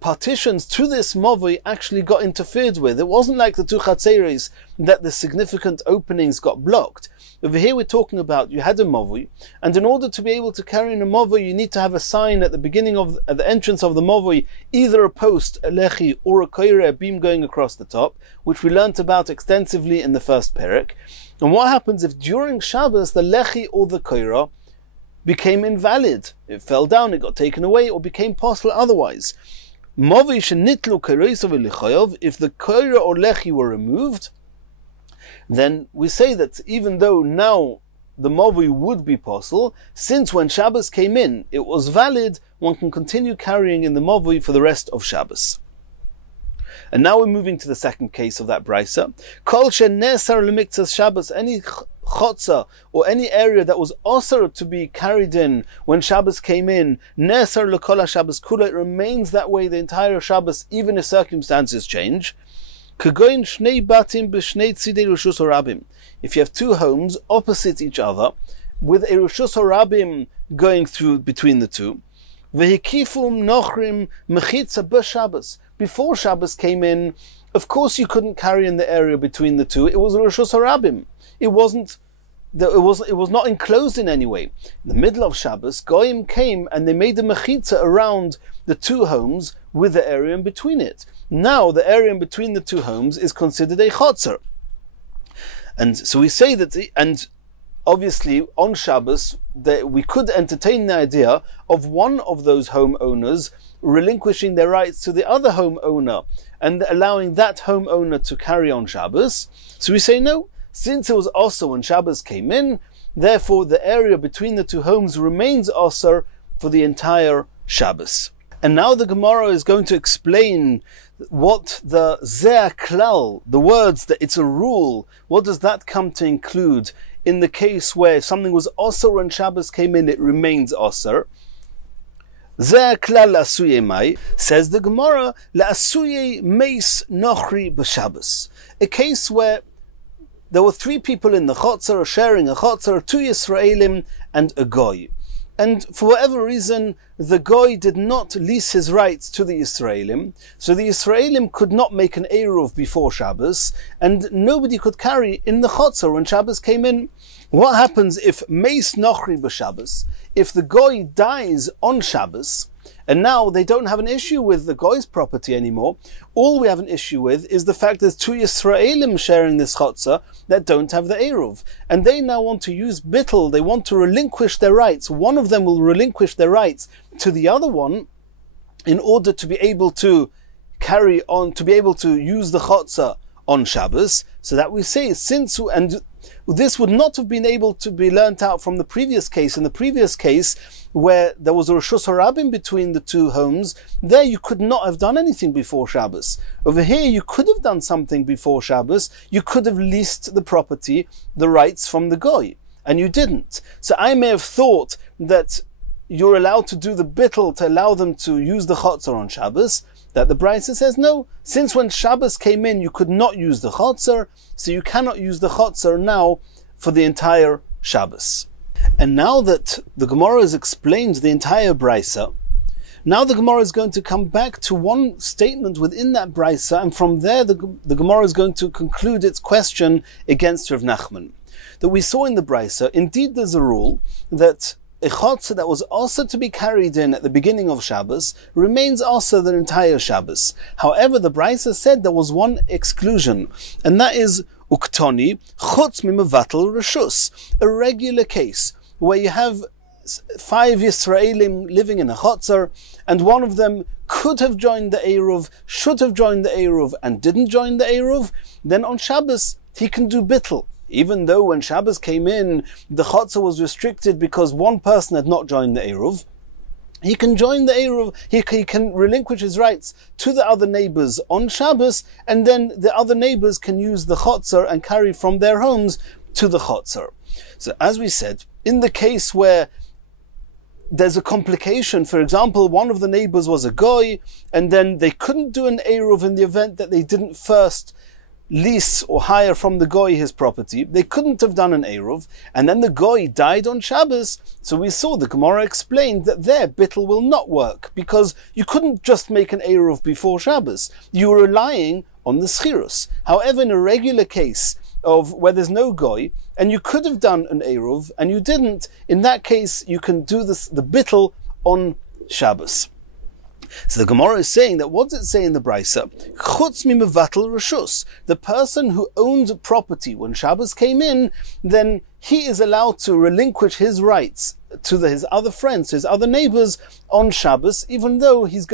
partitions to this mavui actually got interfered with. It wasn't like the 2 chatzeros that the significant openings got blocked. Over here we're talking about, you had a mavui, and in order to be able to carry in a mavui, you need to have a sign at the beginning of, at the entrance of the mavui, either a post, a lechi, or a koire, a beam going across the top, which we learnt about extensively in the first perek. And what happens if during Shabbos the lechi or the koire became invalid? It fell down, it got taken away, or became possible otherwise. If the koira or lechi were removed, then we say that even though now the mavui would be possible, since when Shabbos came in, it was valid, one can continue carrying in the mavui for the rest of Shabbos. And now we're moving to the second case of that brisa. Kol shenesar lemikzas Shabbos, any chotzer or any area that was osir to be carried in when Shabbos came in, nesar lekol Shabbos kula, it remains that way the entire Shabbos, even if circumstances change. Kagoin shnei batim b'shnei tzidei reshus harabim. If you have 2 homes opposite each other, with a reshus harabim going through between the two, vehikifum nochrim mechitza b'Shabbos. Before Shabbos came in, of course you couldn't carry in the area between the two. It was a reshus harabim. It wasn't it was not enclosed in any way. In the middle of Shabbos, Goyim came and they made a mechitza around the two homes with the area in between it. Now the area in between the two homes is considered a chotzer. And so we say that, and obviously on Shabbos, we could entertain the idea of one of those homeowners relinquishing their rights to the other homeowner and allowing that homeowner to carry on Shabbos. So we say no. Since it was also when Shabbos came in, therefore the area between the two homes remains also for the entire Shabbos. And now the Gemara is going to explain what the zeh klal, the words that it's a rule, what does that come to include in the case where something was also when Shabbos came in, it remains also. Zeh klal la'asuye mai, says the Gemara, la'asuye meis nochri b'Shabbos. A case where there were three people in the chotzer sharing a chotzer, two Yisraelim and a goy. And for whatever reason, the goy did not lease his rights to the Yisraelim, so the Yisraelim could not make an eruv before Shabbos, and nobody could carry in the chotzer when Shabbos came in. What happens if meis nochri b'Shabbos? If the goy dies on Shabbos, and now they don't have an issue with the goy's property anymore. All we have an issue with is the fact there's two Yisraelim sharing this chotzer that don't have the eruv. And they now want to use bittul, they want to relinquish their rights. One of them will relinquish their rights to the other one in order to be able to carry on, to be able to use the chotzer on Shabbos. So that we say, and this would not have been able to be learnt out from the previous case. In the previous case, where there was a Reshus HaRabim between the two homes, there you could not have done anything before Shabbos. Over here, you could have done something before Shabbos. You could have leased the property, the rights from the goy, and you didn't. So I may have thought that you're allowed to do the bittul to allow them to use the chotzer on Shabbos, that the Brisa says no. Since when Shabbos came in, you could not use the chotzer, so you cannot use the chotzer now for the entire Shabbos. And now that the Gemara has explained the entire Brisa, now the Gemara is going to come back to one statement within that Brisa, and from there the Gemara is going to conclude its question against Rav Nachman. That we saw in the Brisa, indeed there's a rule that a chotzer that was also to be carried in at the beginning of Shabbos remains also the entire Shabbos. However, the Brisa said there was one exclusion, and that is uktoni chutz mimevatel reshus, a regular case where you have 5 Yisraelim living in a chotzer, and one of them could have joined the eruv, should have joined the eruv, and didn't join the eruv. Then on Shabbos he can do bittul. Even though when Shabbos came in, the chotzer was restricted because one person had not joined the eruv, he can join the eruv, he can relinquish his rights to the other neighbors on Shabbos, and then the other neighbors can use the chotzer and carry from their homes to the chotzer. So as we said, in the case where there's a complication, for example, one of the neighbors was a goy, and then they couldn't do an eruv in the event that they didn't first lease or hire from the goy his property, they couldn't have done an eruv, and then the goy died on Shabbos. So we saw the Gemara explained that their bittul will not work, because you couldn't just make an eruv before Shabbos. You were relying on the schirus. However, in a regular case of where there's no goy, and you could have done an eruv, and you didn't, in that case you can do the bittul on Shabbos. So the Gemara is saying that, what does it say in the Brisa? Chutz mimevatel reshus. The person who owned property when Shabbos came in, then he is allowed to relinquish his rights to his other friends, to his other neighbors on Shabbos, even though in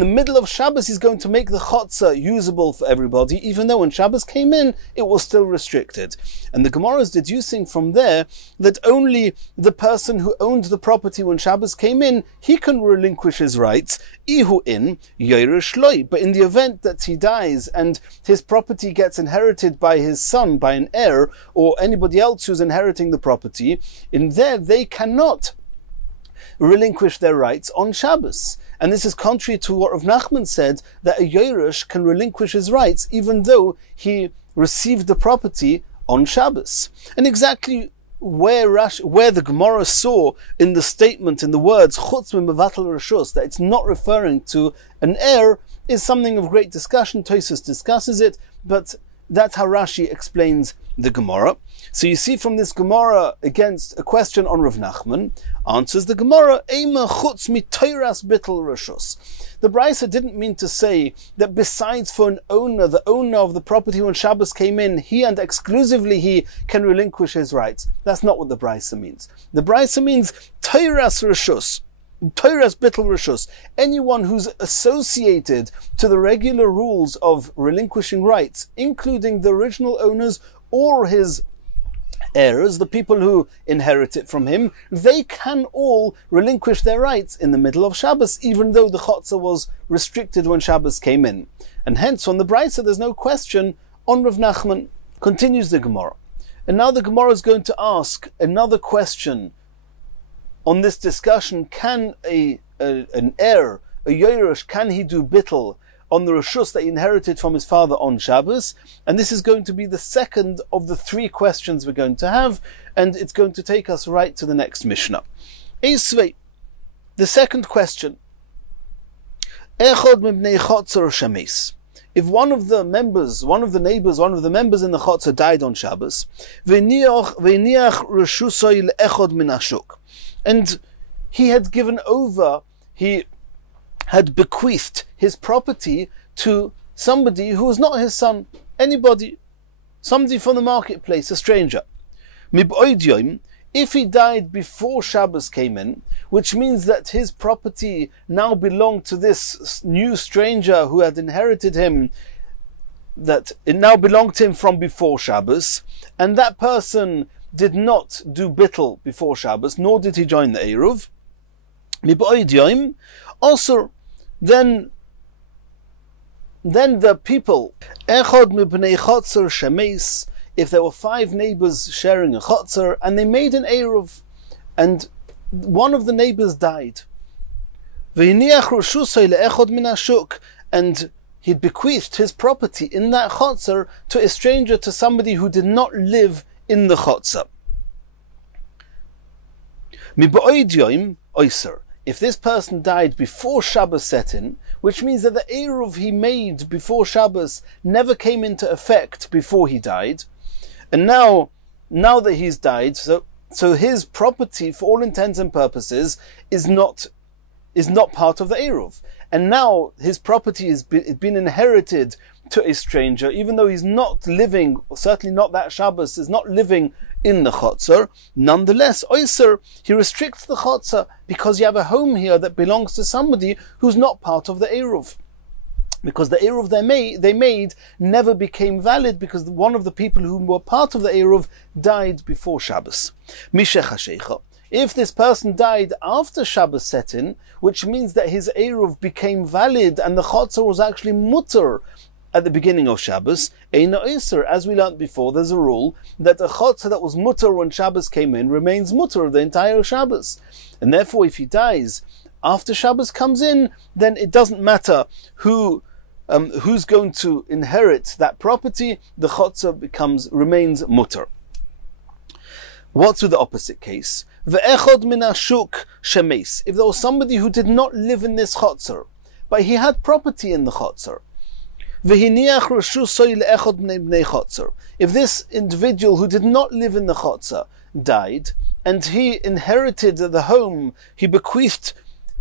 the middle of Shabbos, he's going to make the chotzer usable for everybody, even though when Shabbos came in, it was still restricted. And the Gemara is deducing from there that only the person who owned the property when Shabbos came in, he can relinquish his rights, ihu in yoresh loi. But in the event that he dies and his property gets inherited by his son, by an heir, or anybody else who's inheriting the property, in there they cannot relinquish their rights on Shabbos. And this is contrary to what Rav Nachman said, that a Yerush can relinquish his rights even though he received the property on Shabbos. And exactly where the Gemara saw in the statement, in the words Chutz mimevatel reshus, that it's not referring to an heir, is something of great discussion. Tosfos discusses it, but That's how Rashi explains the Gemara. So you see from this Gemara against a question on Rav Nachman, answers the Gemara, Eima chutz mitayras bittel rishus. The Brisa didn't mean to say that besides for an owner, the owner of the property when Shabbos came in, he and exclusively he can relinquish his rights. That's not what the Brisa means. The Brisa means tayras rishus. Tayras bittel rishus. Anyone who's associated to the regular rules of relinquishing rights, including the original owners or his heirs, the people who inherit it from him, they can all relinquish their rights in the middle of Shabbos, even though the chotzer was restricted when Shabbos came in. And hence, on the Brisa, there's no question on Rav Nachman. Continues the Gemara. And now the Gemara is going to ask another question on this discussion. Can an heir, a Yerush, can he do bittel on the Rishus that he inherited from his father on Shabbos? And this is going to be the second of the three questions we're going to have, and it's going to take us right to the next Mishnah. Eisvei, the second question. Echod mibnei chotzer shames. If one of the members in the chotzer died on Shabbos, v'niach rishusoi le'echod min hashuk, and he had given over, he had bequeathed his property to somebody who was not his son, somebody from the marketplace, a stranger. If he died before Shabbos came in, which means that his property now belonged to this new stranger who had inherited him, that it now belonged to him from before Shabbos, and that person did not do bittel before Shabbos, nor did he join the Eruv, also, then the people, echod mibnei chotzer shames, if there were 5 neighbors sharing a chotzer, and they made an Eruv, and one of the neighbors died, and he'd bequeathed his property in that chotzer to a stranger, to somebody who did not live in the chotzer. If this person died before Shabbos set in, which means that the Eruv he made before Shabbos never came into effect before he died, and now that he's died, so his property, for all intents and purposes, is not part of the Eruv. And now his property has been inherited to a stranger, even though he's not living, certainly not that Shabbos, is not living in the chotzer. Nonetheless, Oyser, he restricts the chotzer because you have a home here that belongs to somebody who's not part of the Eruv. Because the Eruv they made never became valid, because one of the people who were part of the Eruv died before Shabbos. If this person died after Shabbos set in, which means that his Eruv became valid and the chotzer was actually mutter at the beginning of Shabbos, Eina Oyser, as we learnt before, there's a rule that a chotzer that was mutter when Shabbos came in remains mutter the entire Shabbos. And therefore, if he dies after Shabbos comes in, then it doesn't matter who's going to inherit that property, the chotzer remains mutter. What's with the opposite case? Ve'echod min hashuk shemes. If there was somebody who did not live in this chotzer, but he had property in the chotzer, if this individual who did not live in the chotzer died, and he inherited the home, he bequeathed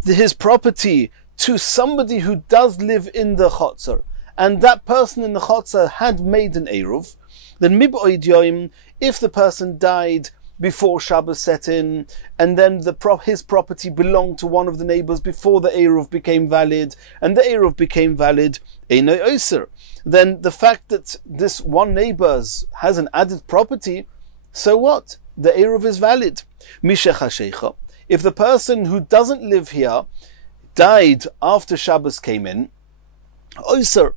his property to somebody who does live in the chotzer, and that person in the chotzer had made an Eruv, then if the person died before Shabbos set in, and then his property belonged to one of the neighbors before the Eruv became valid, and the Eruv became valid, Einoi Oyser, then the fact that this one neighbor has an added property, so what? The Eruv is valid. If the person who doesn't live here died after Shabbos came in, Oyser,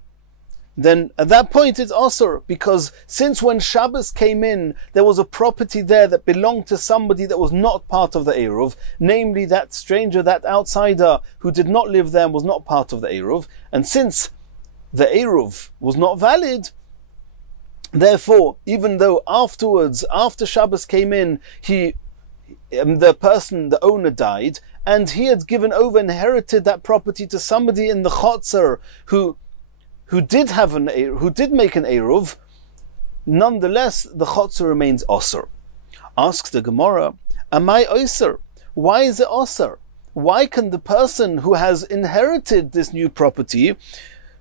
then at that point it's Osir, because since when Shabbos came in, there was a property there that belonged to somebody that was not part of the Eruv, namely that stranger, that outsider who did not live there and was not part of the Eruv. And since the Eruv was not valid, therefore, even though afterwards, after Shabbos came in, the owner died, and he had inherited that property to somebody in the chotzer who did make an Eruv, nonetheless the chotzer remains osir. Asks the Gemara, am I osir? Why is it osir? Why can the person who has inherited this new property,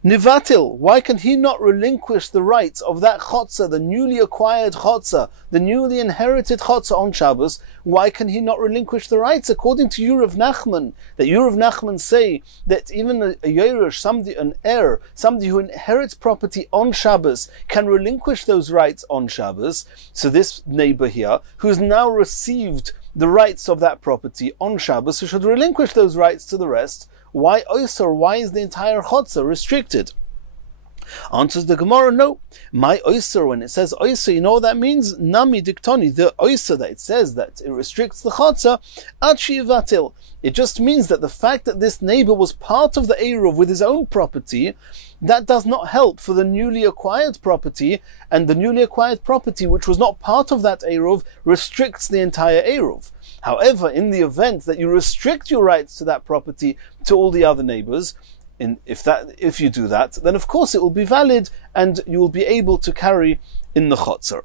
nivatil, why can he not relinquish the rights of that chotzer, the newly acquired chotzer, the newly inherited chotzer on Shabbos? Why can he not relinquish the rights? According to Yurav Nachman, that Yurav Nachman say that even a Yerush, somebody, an heir, somebody who inherits property on Shabbos, can relinquish those rights on Shabbos. So this neighbor here, who's now received the rights of that property on Shabbos, who should relinquish those rights to the rest. Why Oyser? Why is the entire Chotzer restricted? Answers the Gemara, no. My Oyser, when it says Oyser, you know what that means? Nami diktoni, the Oyser that it says that it restricts the Chotzer, Achi Vatil. It just means that the fact that this neighbor was part of the Eruv with his own property, that does not help for the newly acquired property, and the newly acquired property, which was not part of that Eruv, restricts the entire Eruv. However, in the event that you restrict your rights to that property to all the other neighbors, if you do that, then of course it will be valid and you will be able to carry in the chotzer.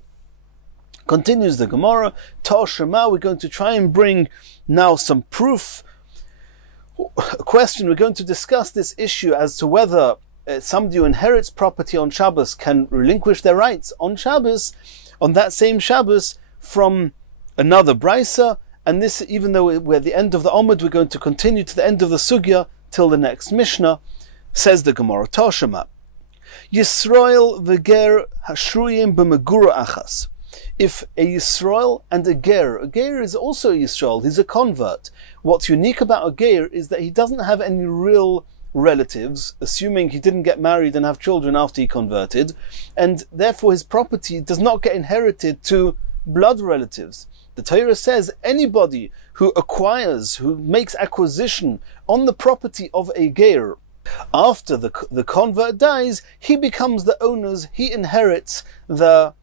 Continues the Gemara, Tashema, we're going to try and bring now some proof. A question, we're going to discuss this issue as to whether somebody who inherits property on Shabbos can relinquish their rights on Shabbos, on that same Shabbos, from another brisa. And this, even though we're at the end of the Omid, we're going to continue to the end of the Sugya till the next Mishnah. Says the Gemara, Tashema, Yisrael v'ger hashruyim b'megura achas. If a Yisrael and a ger is also a Yisrael, he's a convert. What's unique about a ger is that he doesn't have any real relatives, assuming he didn't get married and have children after he converted, and therefore his property does not get inherited to blood relatives. The Torah says anybody who acquires, who makes acquisition on the property of a ger, after the convert dies, he becomes the owners, he inherits the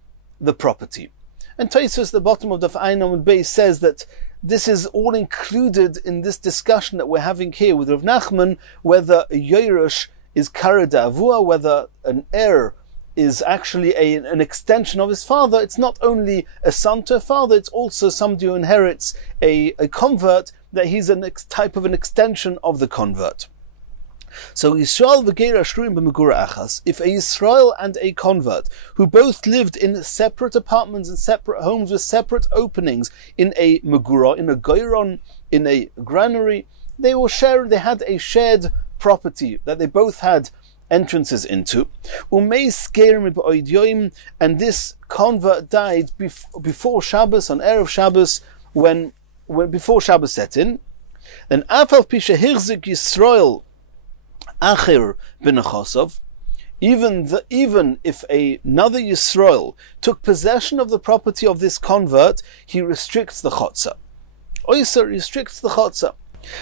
property. And Tosfos, the bottom of the Ayin Amud Beis, says that this is all included in this discussion that we're having here with Rav Nachman, whether a Yerush is Karada Avua, whether an heir is actually an extension of his father. It's not only a son to a father, it's also somebody who inherits a convert, that he's a type of an extension of the convert. So Yisrael v'ger ashruim b'megura achas, if a Yisrael and a convert who both lived in separate apartments and separate homes with separate openings in a megura, in a goyron, in a granary, they had a shared property that they both had entrances into. And this convert died before Shabbos, on Erev Shabbos, when before Shabbos set in. Then Afal Pisha Hirzik Yisrael Acher B'Nechosov, even if another Yisrael took possession of the property of this convert, he restricts the chotzer. Oyser restricts the chotzer.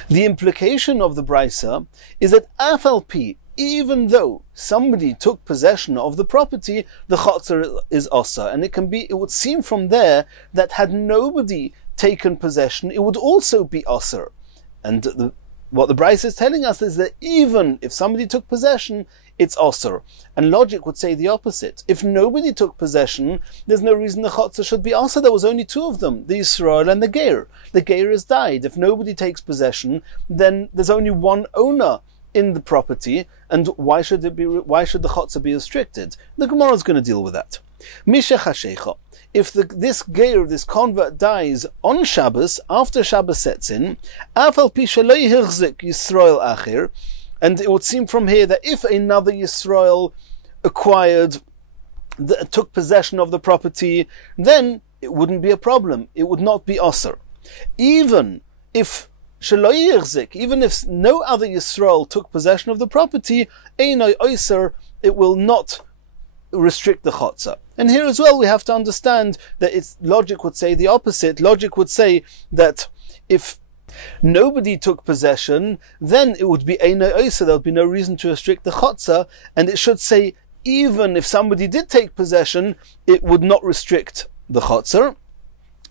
The implication of the brisa is that Afal Pi, even though somebody took possession of the property, the chotzer is osa, and it would seem from there that had nobody taken possession, it would also be oser. And what the brisa is telling us is that even if somebody took possession, it's oser. And logic would say the opposite. If nobody took possession, there's no reason the chotzer should be oser. There was only two of them, the Yisrael and the ger. The ger has died. If nobody takes possession, then there's only one owner in the property, and why should the chotzer be restricted? The Gemara is going to deal with that. If this ger, this convert, dies on Shabbos, after Shabbos sets in, Yisrael acher, and it would seem from here that if another Yisrael took possession of the property, then it wouldn't be a problem. It would not be osir. Even if no other Yisrael took possession of the property, einay oiser, it will not restrict the chotzer. And here as well we have to understand that logic would say the opposite. Logic would say that if nobody took possession, then it would be einay oiser, there would be no reason to restrict the chotzer, and it should say even if somebody did take possession, it would not restrict the chotzer.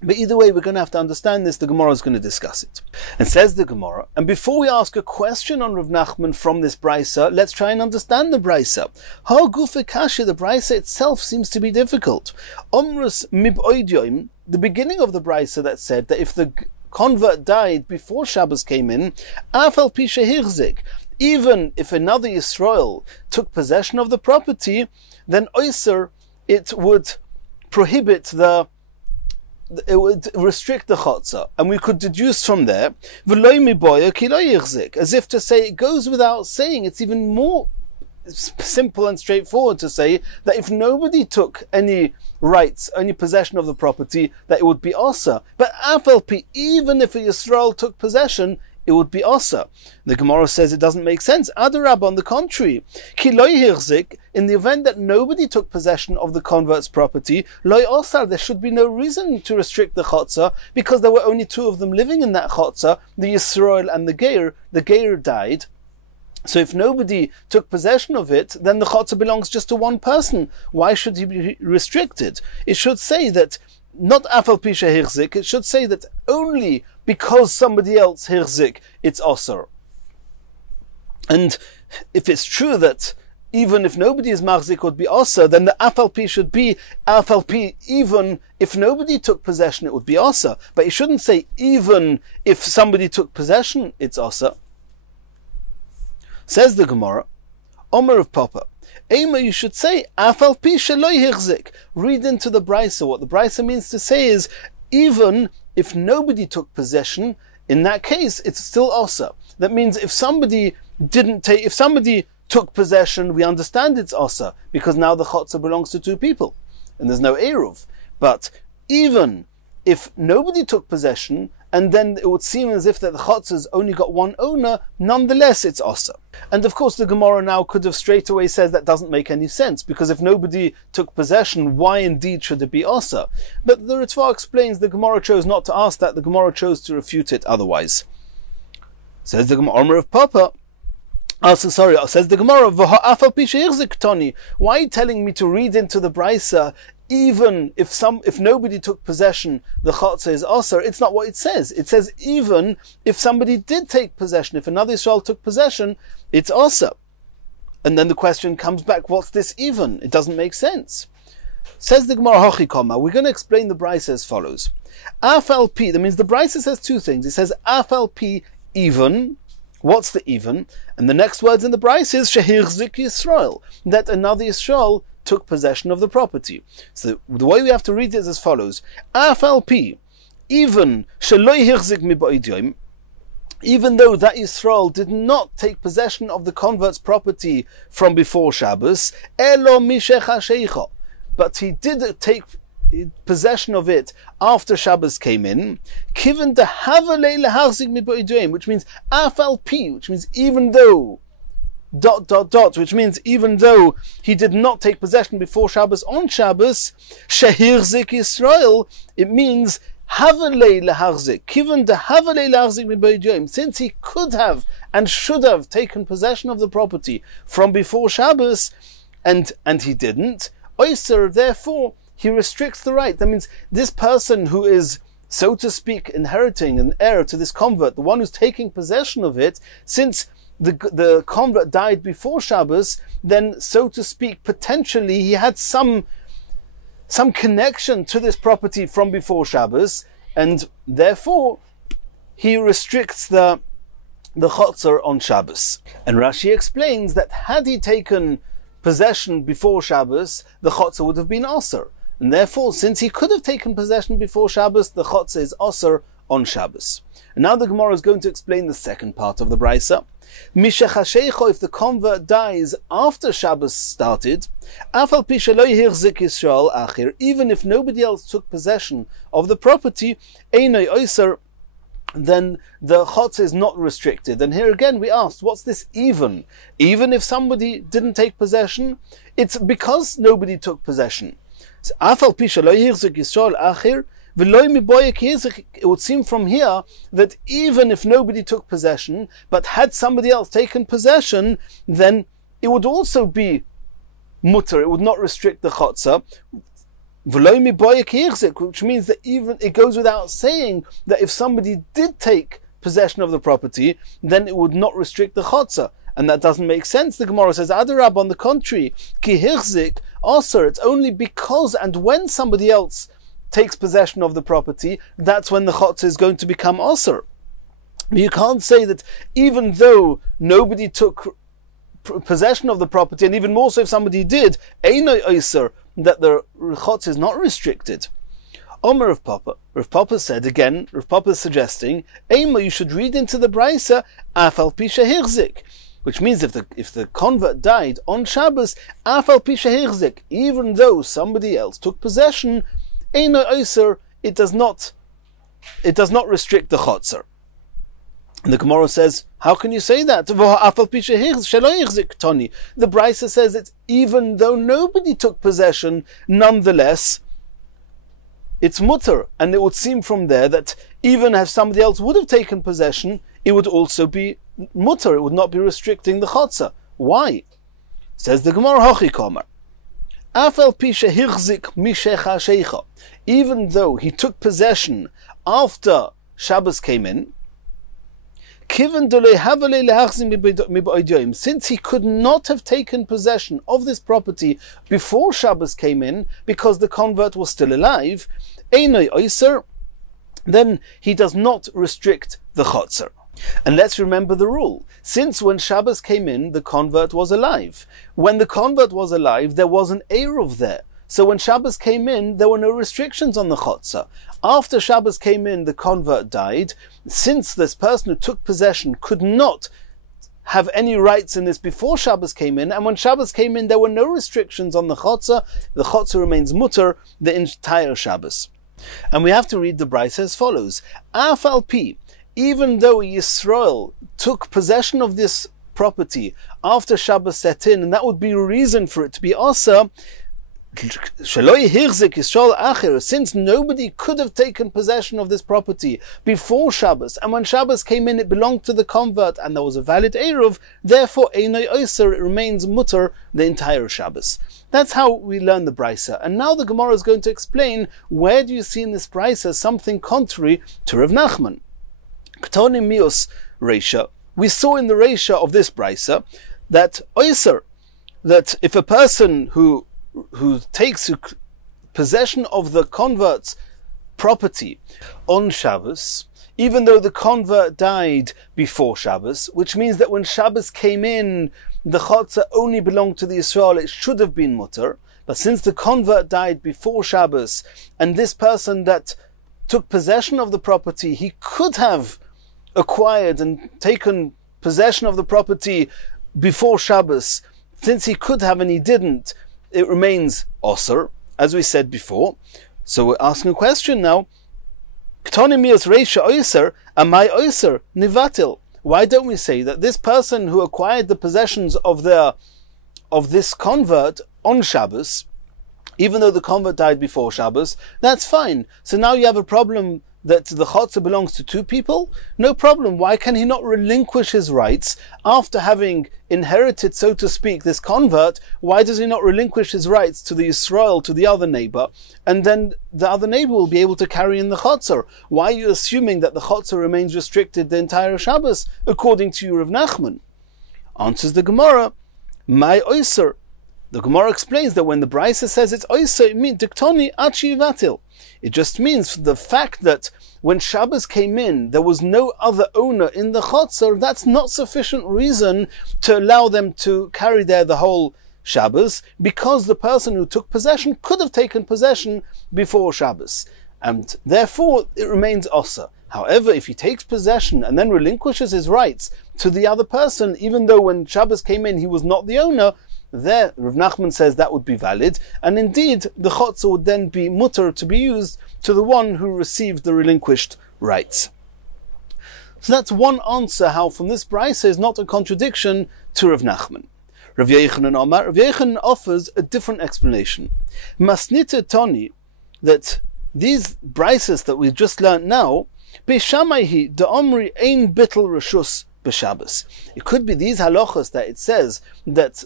But either way, we're going to have to understand this. The Gemara is going to discuss it. And says the Gemara, and before we ask a question on Rav Nachman from this brisa, let's try and understand the brisa. Ha gufe kasha, the brisa itself seems to be difficult. Omrus miboidyoim, the beginning of the brisa that said that if the convert died before Shabbos came in, afal pisha hirzik, even if another Yisrael took possession of the property, then oiser, it would prohibit it would restrict the chotzer, and we could deduce from there, as if to say, it goes without saying, it's even more simple and straightforward to say that if nobody took any rights, any possession of the property, that it would be osa. But afalpi, even if a Yisrael took possession, it would be osa. The Gemara says it doesn't make sense. Adarab, on the contrary, ki loy hirzik, in the event that nobody took possession of the convert's property, loy osar, there should be no reason to restrict the chotzer, because there were only two of them living in that chotzer, the Yisrael and the Geir. The Geir died. So if nobody took possession of it, then the chotzer belongs just to one person. Why should he be restricted? It should say that, not afal pisha hirzik, it should say that only because somebody else hirzik, it's osir. And if it's true that even if nobody is machzik would be osir, then the afal pi should be afal pi, even if nobody took possession, it would be osir. But it shouldn't say even if somebody took possession, it's osir. Says the Gemara, Omer of Papa, Ema, you should say, Afal pi sheloi hirzik. Read into the brisa. What the brisa means to say is, even if nobody took possession, in that case, it's still osa. That means if somebody took possession, we understand it's osa, because now the chotzer belongs to two people, and there's no eruv. But even if nobody took possession, and then it would seem as if that the chotzer's only got one owner, nonetheless it's osa. And of course the Gemara now could have straight away said that doesn't make any sense, because if nobody took possession, why indeed should it be osa? But the Ritva explains the Gemara chose not to ask that, the Gemara chose to refute it otherwise. Says the Gemara, Omer of Papa, says the Gemara, why are you telling me to read into the brisa, even if nobody took possession, the chotzer is osir? It's not what it says. It says even if somebody did take possession, if another Yisrael took possession, it's osir. And then the question comes back, what's this even? It doesn't make sense. Says the Gemara, Hochikoma, we're going to explain the brisa as follows. Afal pi, that means the brisa says two things. It says afal pi, even. What's the even? And the next words in the brisa is shehirzik Yisrael, that another Yisrael took possession of the property. So the way we have to read it is as follows. Afal pi, even sheloi hirzik miboidyoim, even though that Yisrael did not take possession of the convert's property from before Shabbos, elo mishecha sheicha, but he did take possession of it after Shabbos came in, kiven de havalei leharzik miboidyoim, which means afal pi, which means even though which means even though he did not take possession before Shabbos on Shabbos, shehirzik Yisrael, it means havalei leharzik, kiven de havalei leharzik miboidyoim, since he could have and should have taken possession of the property from before Shabbos, and he didn't, oiser, therefore he restricts the right. That means this person who is, so to speak, inheriting an heir to this convert, the one who's taking possession of it, since the convert died before Shabbos, then, so to speak, potentially he had some connection to this property from before Shabbos, and therefore he restricts the chotzer on Shabbos. And Rashi explains that had he taken possession before Shabbos, the chotzer would have been osir. And therefore, since he could have taken possession before Shabbos, the chotzer is osir on Shabbos. And now the Gemara is going to explain the second part of the brisa. Mishachashecho, if the convert dies after Shabbos started, afal pi sheloi hirzik Yisrael achir, even if nobody else took possession of the property, einoi oiser, then the chotzer is not restricted. And here again we asked, what's this even? Even if somebody didn't take possession, it's because nobody took possession. Afal pi sheloi hirzik Yisrael achir, it would seem from here that even if nobody took possession, but had somebody else taken possession, then it would also be mutter, it would not restrict the chotzer. which means that even it goes without saying that if somebody did take possession of the property, then it would not restrict the chotzer. And that doesn't make sense. The Gemara says, Adarab, on the contrary, ki hirzik, also, it's only because and when somebody else takes possession of the property, that's when the chotzer is going to become osir. You can't say that even though nobody took possession of the property, and even more so if somebody did, einoi osir, that the chotzer is not restricted. Omer Rav Papa. Rav Papa said again, Rav Papa is suggesting, Eima, you should read into the Brisa, Afal Pisha Hirzik. Which means if the convert died on Shabbos, Afal Pisha Hirzik, even though somebody else took possession, Eino Oser, it does not restrict the chotzer. And the Gemara says, how can you say that? The Brisa says it's even though nobody took possession, nonetheless, it's mutter. And it would seem from there that even if somebody else would have taken possession, it would also be mutter. It would not be restricting the chotzer. Why? Says the Gemara, Hochi Komer. Afel pisha hirzik mishecha shecha. Even though he took possession after Shabbos came in, since he could not have taken possession of this property before Shabbos came in, because the convert was still alive, then he does not restrict the chotzer. And let's remember the rule. Since when Shabbos came in, the convert was alive. When the convert was alive, there was an Eruv there. So when Shabbos came in, there were no restrictions on the chotzer. After Shabbos came in, the convert died. Since this person who took possession could not have any rights in this before Shabbos came in, and when Shabbos came in, there were no restrictions on the chotzer remains mutter the entire Shabbos. And we have to read the Brisa as follows. Afal pi, even though Yisrael took possession of this property after Shabbos set in, and that would be a reason for it to be asa, since nobody could have taken possession of this property before Shabbos, and when Shabbos came in, it belonged to the convert, and there was a valid Eruv, therefore, Einoi Oser, it remains mutter the entire Shabbos. That's how we learn the Brisa. And now the Gemara is going to explain, where do you see in this Brisa something contrary to Rav Nachman? Ktoni mios Reisha. We saw in the Reisha of this Brisa that Oser, that if a person who takes possession of the convert's property on Shabbos, even though the convert died before Shabbos, which means that when Shabbos came in, the chotzer only belonged to the Yisrael, it should have been mutter. But since the convert died before Shabbos, and this person that took possession of the property, he could have acquired and taken possession of the property before Shabbos, since he could have and he didn't, it remains osir, as we said before. So we're asking a question now. Ktonimius reisha oiser, amai oiser nivatil. Why don't we say that this person who acquired the possessions of this convert on Shabbos, even though the convert died before Shabbos, that's fine. So now you have a problem that the chotzer belongs to two people? No problem. Why can he not relinquish his rights after having inherited, so to speak, this convert? Why does he not relinquish his rights to the Yisrael, to the other neighbor, and then the other neighbor will be able to carry in the chotzer? Why are you assuming that the chotzer remains restricted the entire Shabbos, according to you, Rav Nachman? Answers the Gemara, my oiser. The Gemara explains that when the Brisa says it's oiser, it means diktoni achi vatil. It just means the fact that when Shabbos came in, there was no other owner in the chotzer. That's not sufficient reason to allow them to carry there the whole Shabbos, because the person who took possession could have taken possession before Shabbos, and therefore it remains osa. However, if he takes possession and then relinquishes his rights to the other person, even though when Shabbos came in he was not the owner, there, Rav Nachman says that would be valid, and indeed the chotzer would then be mutter to be used to the one who received the relinquished rights. So that's one answer how from this Brisa is not a contradiction to Rav Nachman. Rav Yochanan offers a different explanation. Masnita Toni, that these Brisas that we've just learnt now, Beishamaihi da'omri ein bittel reshus b'Shabbos. It could be these halachas that it says that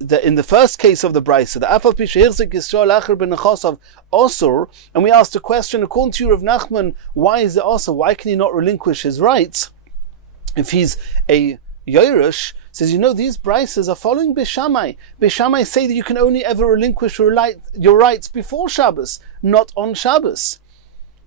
in the first case of the Brisa, the Afal Pisha Hirzik Yisrael Acher Ben Nechasav Osur, and we asked a question according to Rav Nachman, why is it Osur? Why can he not relinquish his rights if he's a Yerush? Says, these Brisas are following Bishamai. Bishamai say that you can only ever relinquish your rights before Shabbos, not on Shabbos.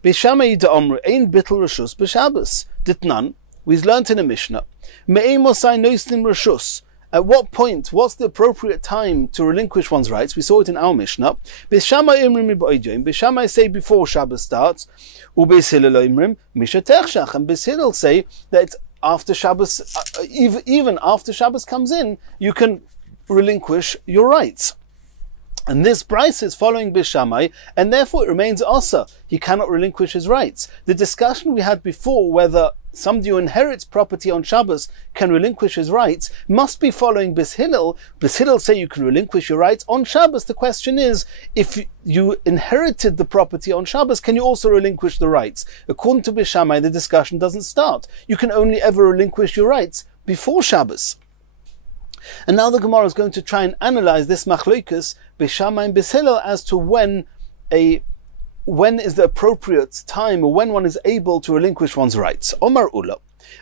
Bishamai da'amru ein bittul reshus b'Shabbos. Ditnan, we've learnt in a Mishnah. Me'emosai noisnim reshus. At what point, what's the appropriate time to relinquish one's rights? We saw it in our Mishnah. Bishamai imrim b'oidyoim. Bishamai say before Shabbos starts. Ubeis Hillel imrim mishatech shach. And Beis Hillel say that it's after Shabbos, even after Shabbos comes in, you can relinquish your rights. And this Bryce is following Bishamai, and therefore it remains Asa. He cannot relinquish his rights. The discussion we had before, whether somebody who inherits property on Shabbos can relinquish his rights, must be following Beis Hillel. Beis Hillel say you can relinquish your rights on Shabbos. The question is, if you inherited the property on Shabbos, can you also relinquish the rights? According to Bishamai, the discussion doesn't start. You can only ever relinquish your rights before Shabbos. And now the Gemara is going to try and analyze this machlokas Bishamai and Beis Hillel as to when is the appropriate time, or when one is able to relinquish one's rights. Omar Ula,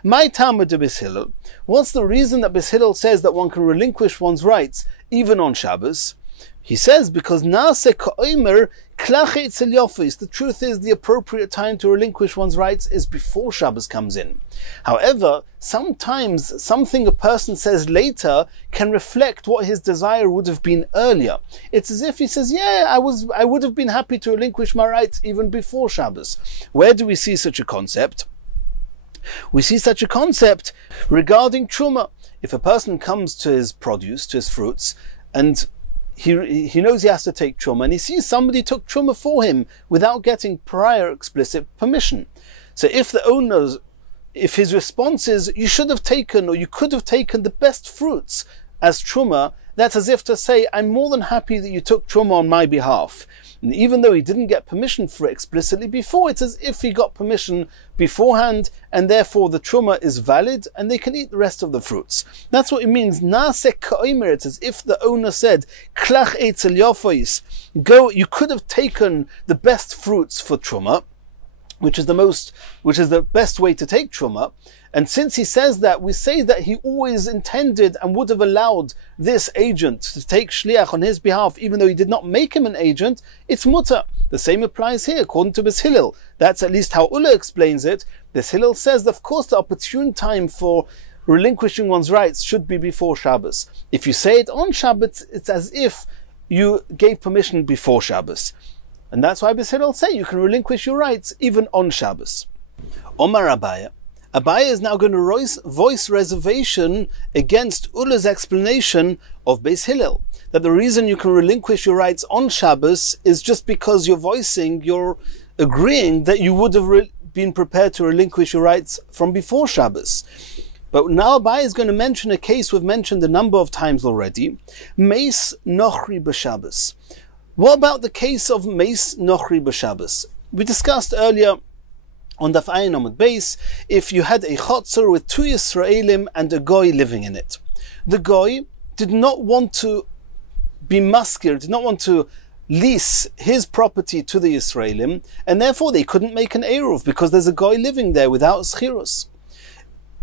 my Tama de Beis Hillel. What's the reason that Beis Hillel says that one can relinquish one's rights even on Shabbos? He says because Naase Ka'omer Klache Etzel Yofis. The truth is the appropriate time to relinquish one's rights is before Shabbos comes in. However, sometimes something a person says later can reflect what his desire would have been earlier. It's as if he says, I would have been happy to relinquish my rights even before Shabbos. Where do we see such a concept? We see such a concept regarding Truma. If a person comes to his produce, to his fruits, and he knows he has to take Truma, and he sees somebody took Truma for him without getting prior explicit permission. So if his response is, you should have taken, or you could have taken the best fruits as Truma, that's as if to say, I'm more than happy that you took Truma on my behalf. And even though he didn't get permission for it explicitly before, it's as if he got permission beforehand, and therefore the Truma is valid, and they can eat the rest of the fruits. That's what it means. Naaseh ka'omer, it's as if the owner said, Klach eitzel yofois, go, you could have taken the best fruits for Truma, which is the best way to take Truma. And since he says that, we say that he always intended and would have allowed this agent to take shliach on his behalf, even though he did not make him an agent. It's mutter. The same applies here, according to Beis Hillel. That's at least how Ula explains it. Beis Hillel says that, of course, the opportune time for relinquishing one's rights should be before Shabbos. If you say it on Shabbos, it's as if you gave permission before Shabbos. And that's why Beis Hillel say you can relinquish your rights even on Shabbos. Omar Abaya. Abaya is now going to voice reservation against Ula's explanation of Beis Hillel, that the reason you can relinquish your rights on Shabbos is just because you're agreeing that you would have been prepared to relinquish your rights from before Shabbos. But now Abaya is going to mention a case we've mentioned a number of times already, Meis Nochri b'Shabbos. What about the case of Meis Nochri b'Shabbos? We discussed earlier on Daf Ayin Amud Beis, if you had a chotzer with two Yisraelim and a goy living in it. The goy did not want to be maskir, did not want to lease his property to the Yisraelim, and therefore they couldn't make an eruv because there's a goy living there without schirus.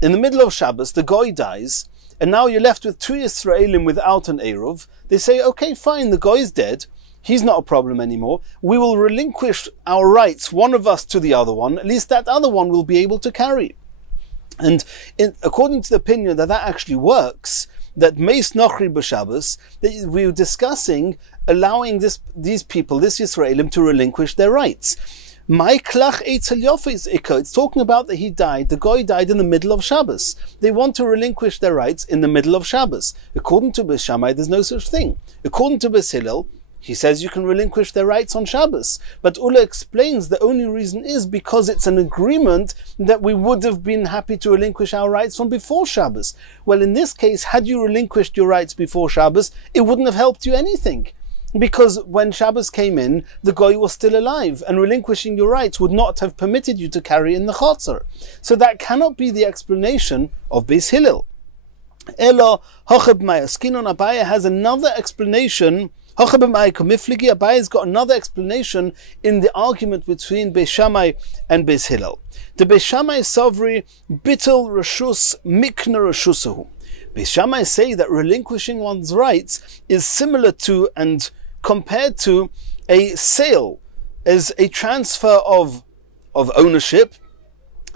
In the middle of Shabbos, the goy dies, and now you're left with two Yisraelim without an eruv. They say, okay, fine, the goy is dead. He's not a problem anymore. We will relinquish our rights, one of us to the other one. At least that other one will be able to carry. And according to the opinion that actually works, that Meis Nochri b'Shabbos, that we were discussing allowing these people, this Yisraelim, to relinquish their rights. My klach eitzel yofis ikka. It's talking about that he died, the goy died in the middle of Shabbos. They want to relinquish their rights in the middle of Shabbos. According to Beis Shammai, there's no such thing. According to Beis Hillel, he says you can relinquish their rights on Shabbos. But Ula explains the only reason is because it's an agreement that we would have been happy to relinquish our rights from before Shabbos. Well, in this case, had you relinquished your rights before Shabbos, it wouldn't have helped you anything. Because when Shabbos came in, the goy was still alive, and relinquishing your rights would not have permitted you to carry in the chotzer. So that cannot be the explanation of Beis Hillel. Elo hocheb mayaskinon. Abaye has another explanation. Abaye's got another explanation in the argument between Beis Shammai and Beis Hillel. The Beis Shammai Sovri Bittel Rashus Mikna Rashusahu. Beis Shammai say that relinquishing one's rights is similar to and compared to a sale, as a transfer of ownership.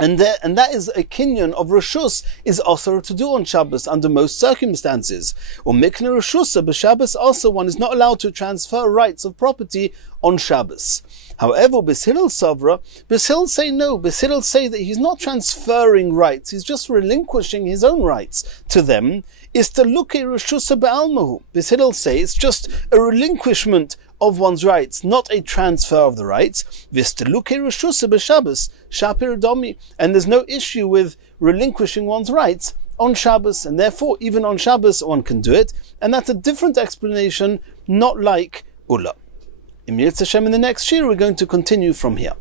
And that is a kinyan of Rashus is also to do on Shabbos under most circumstances. Or Mikna Rashusa, but Shabbos also one is not allowed to transfer rights of property on Shabbos. However, Beis Hillel Savra, Beis Hillel say no. Beis Hillel say that he's not transferring rights, he's just relinquishing his own rights to them. Is to look a Rashusa Ba'almahu. Beis Hillel say it's just a relinquishment of one's rights, not a transfer of the rights. Visteluke Rashusa b'Shabbos Shapir Domi, and there's no issue with relinquishing one's rights on Shabbos, and therefore even on Shabbos one can do it, and that's a different explanation, not like Ula. In the next shir we're going to continue from here.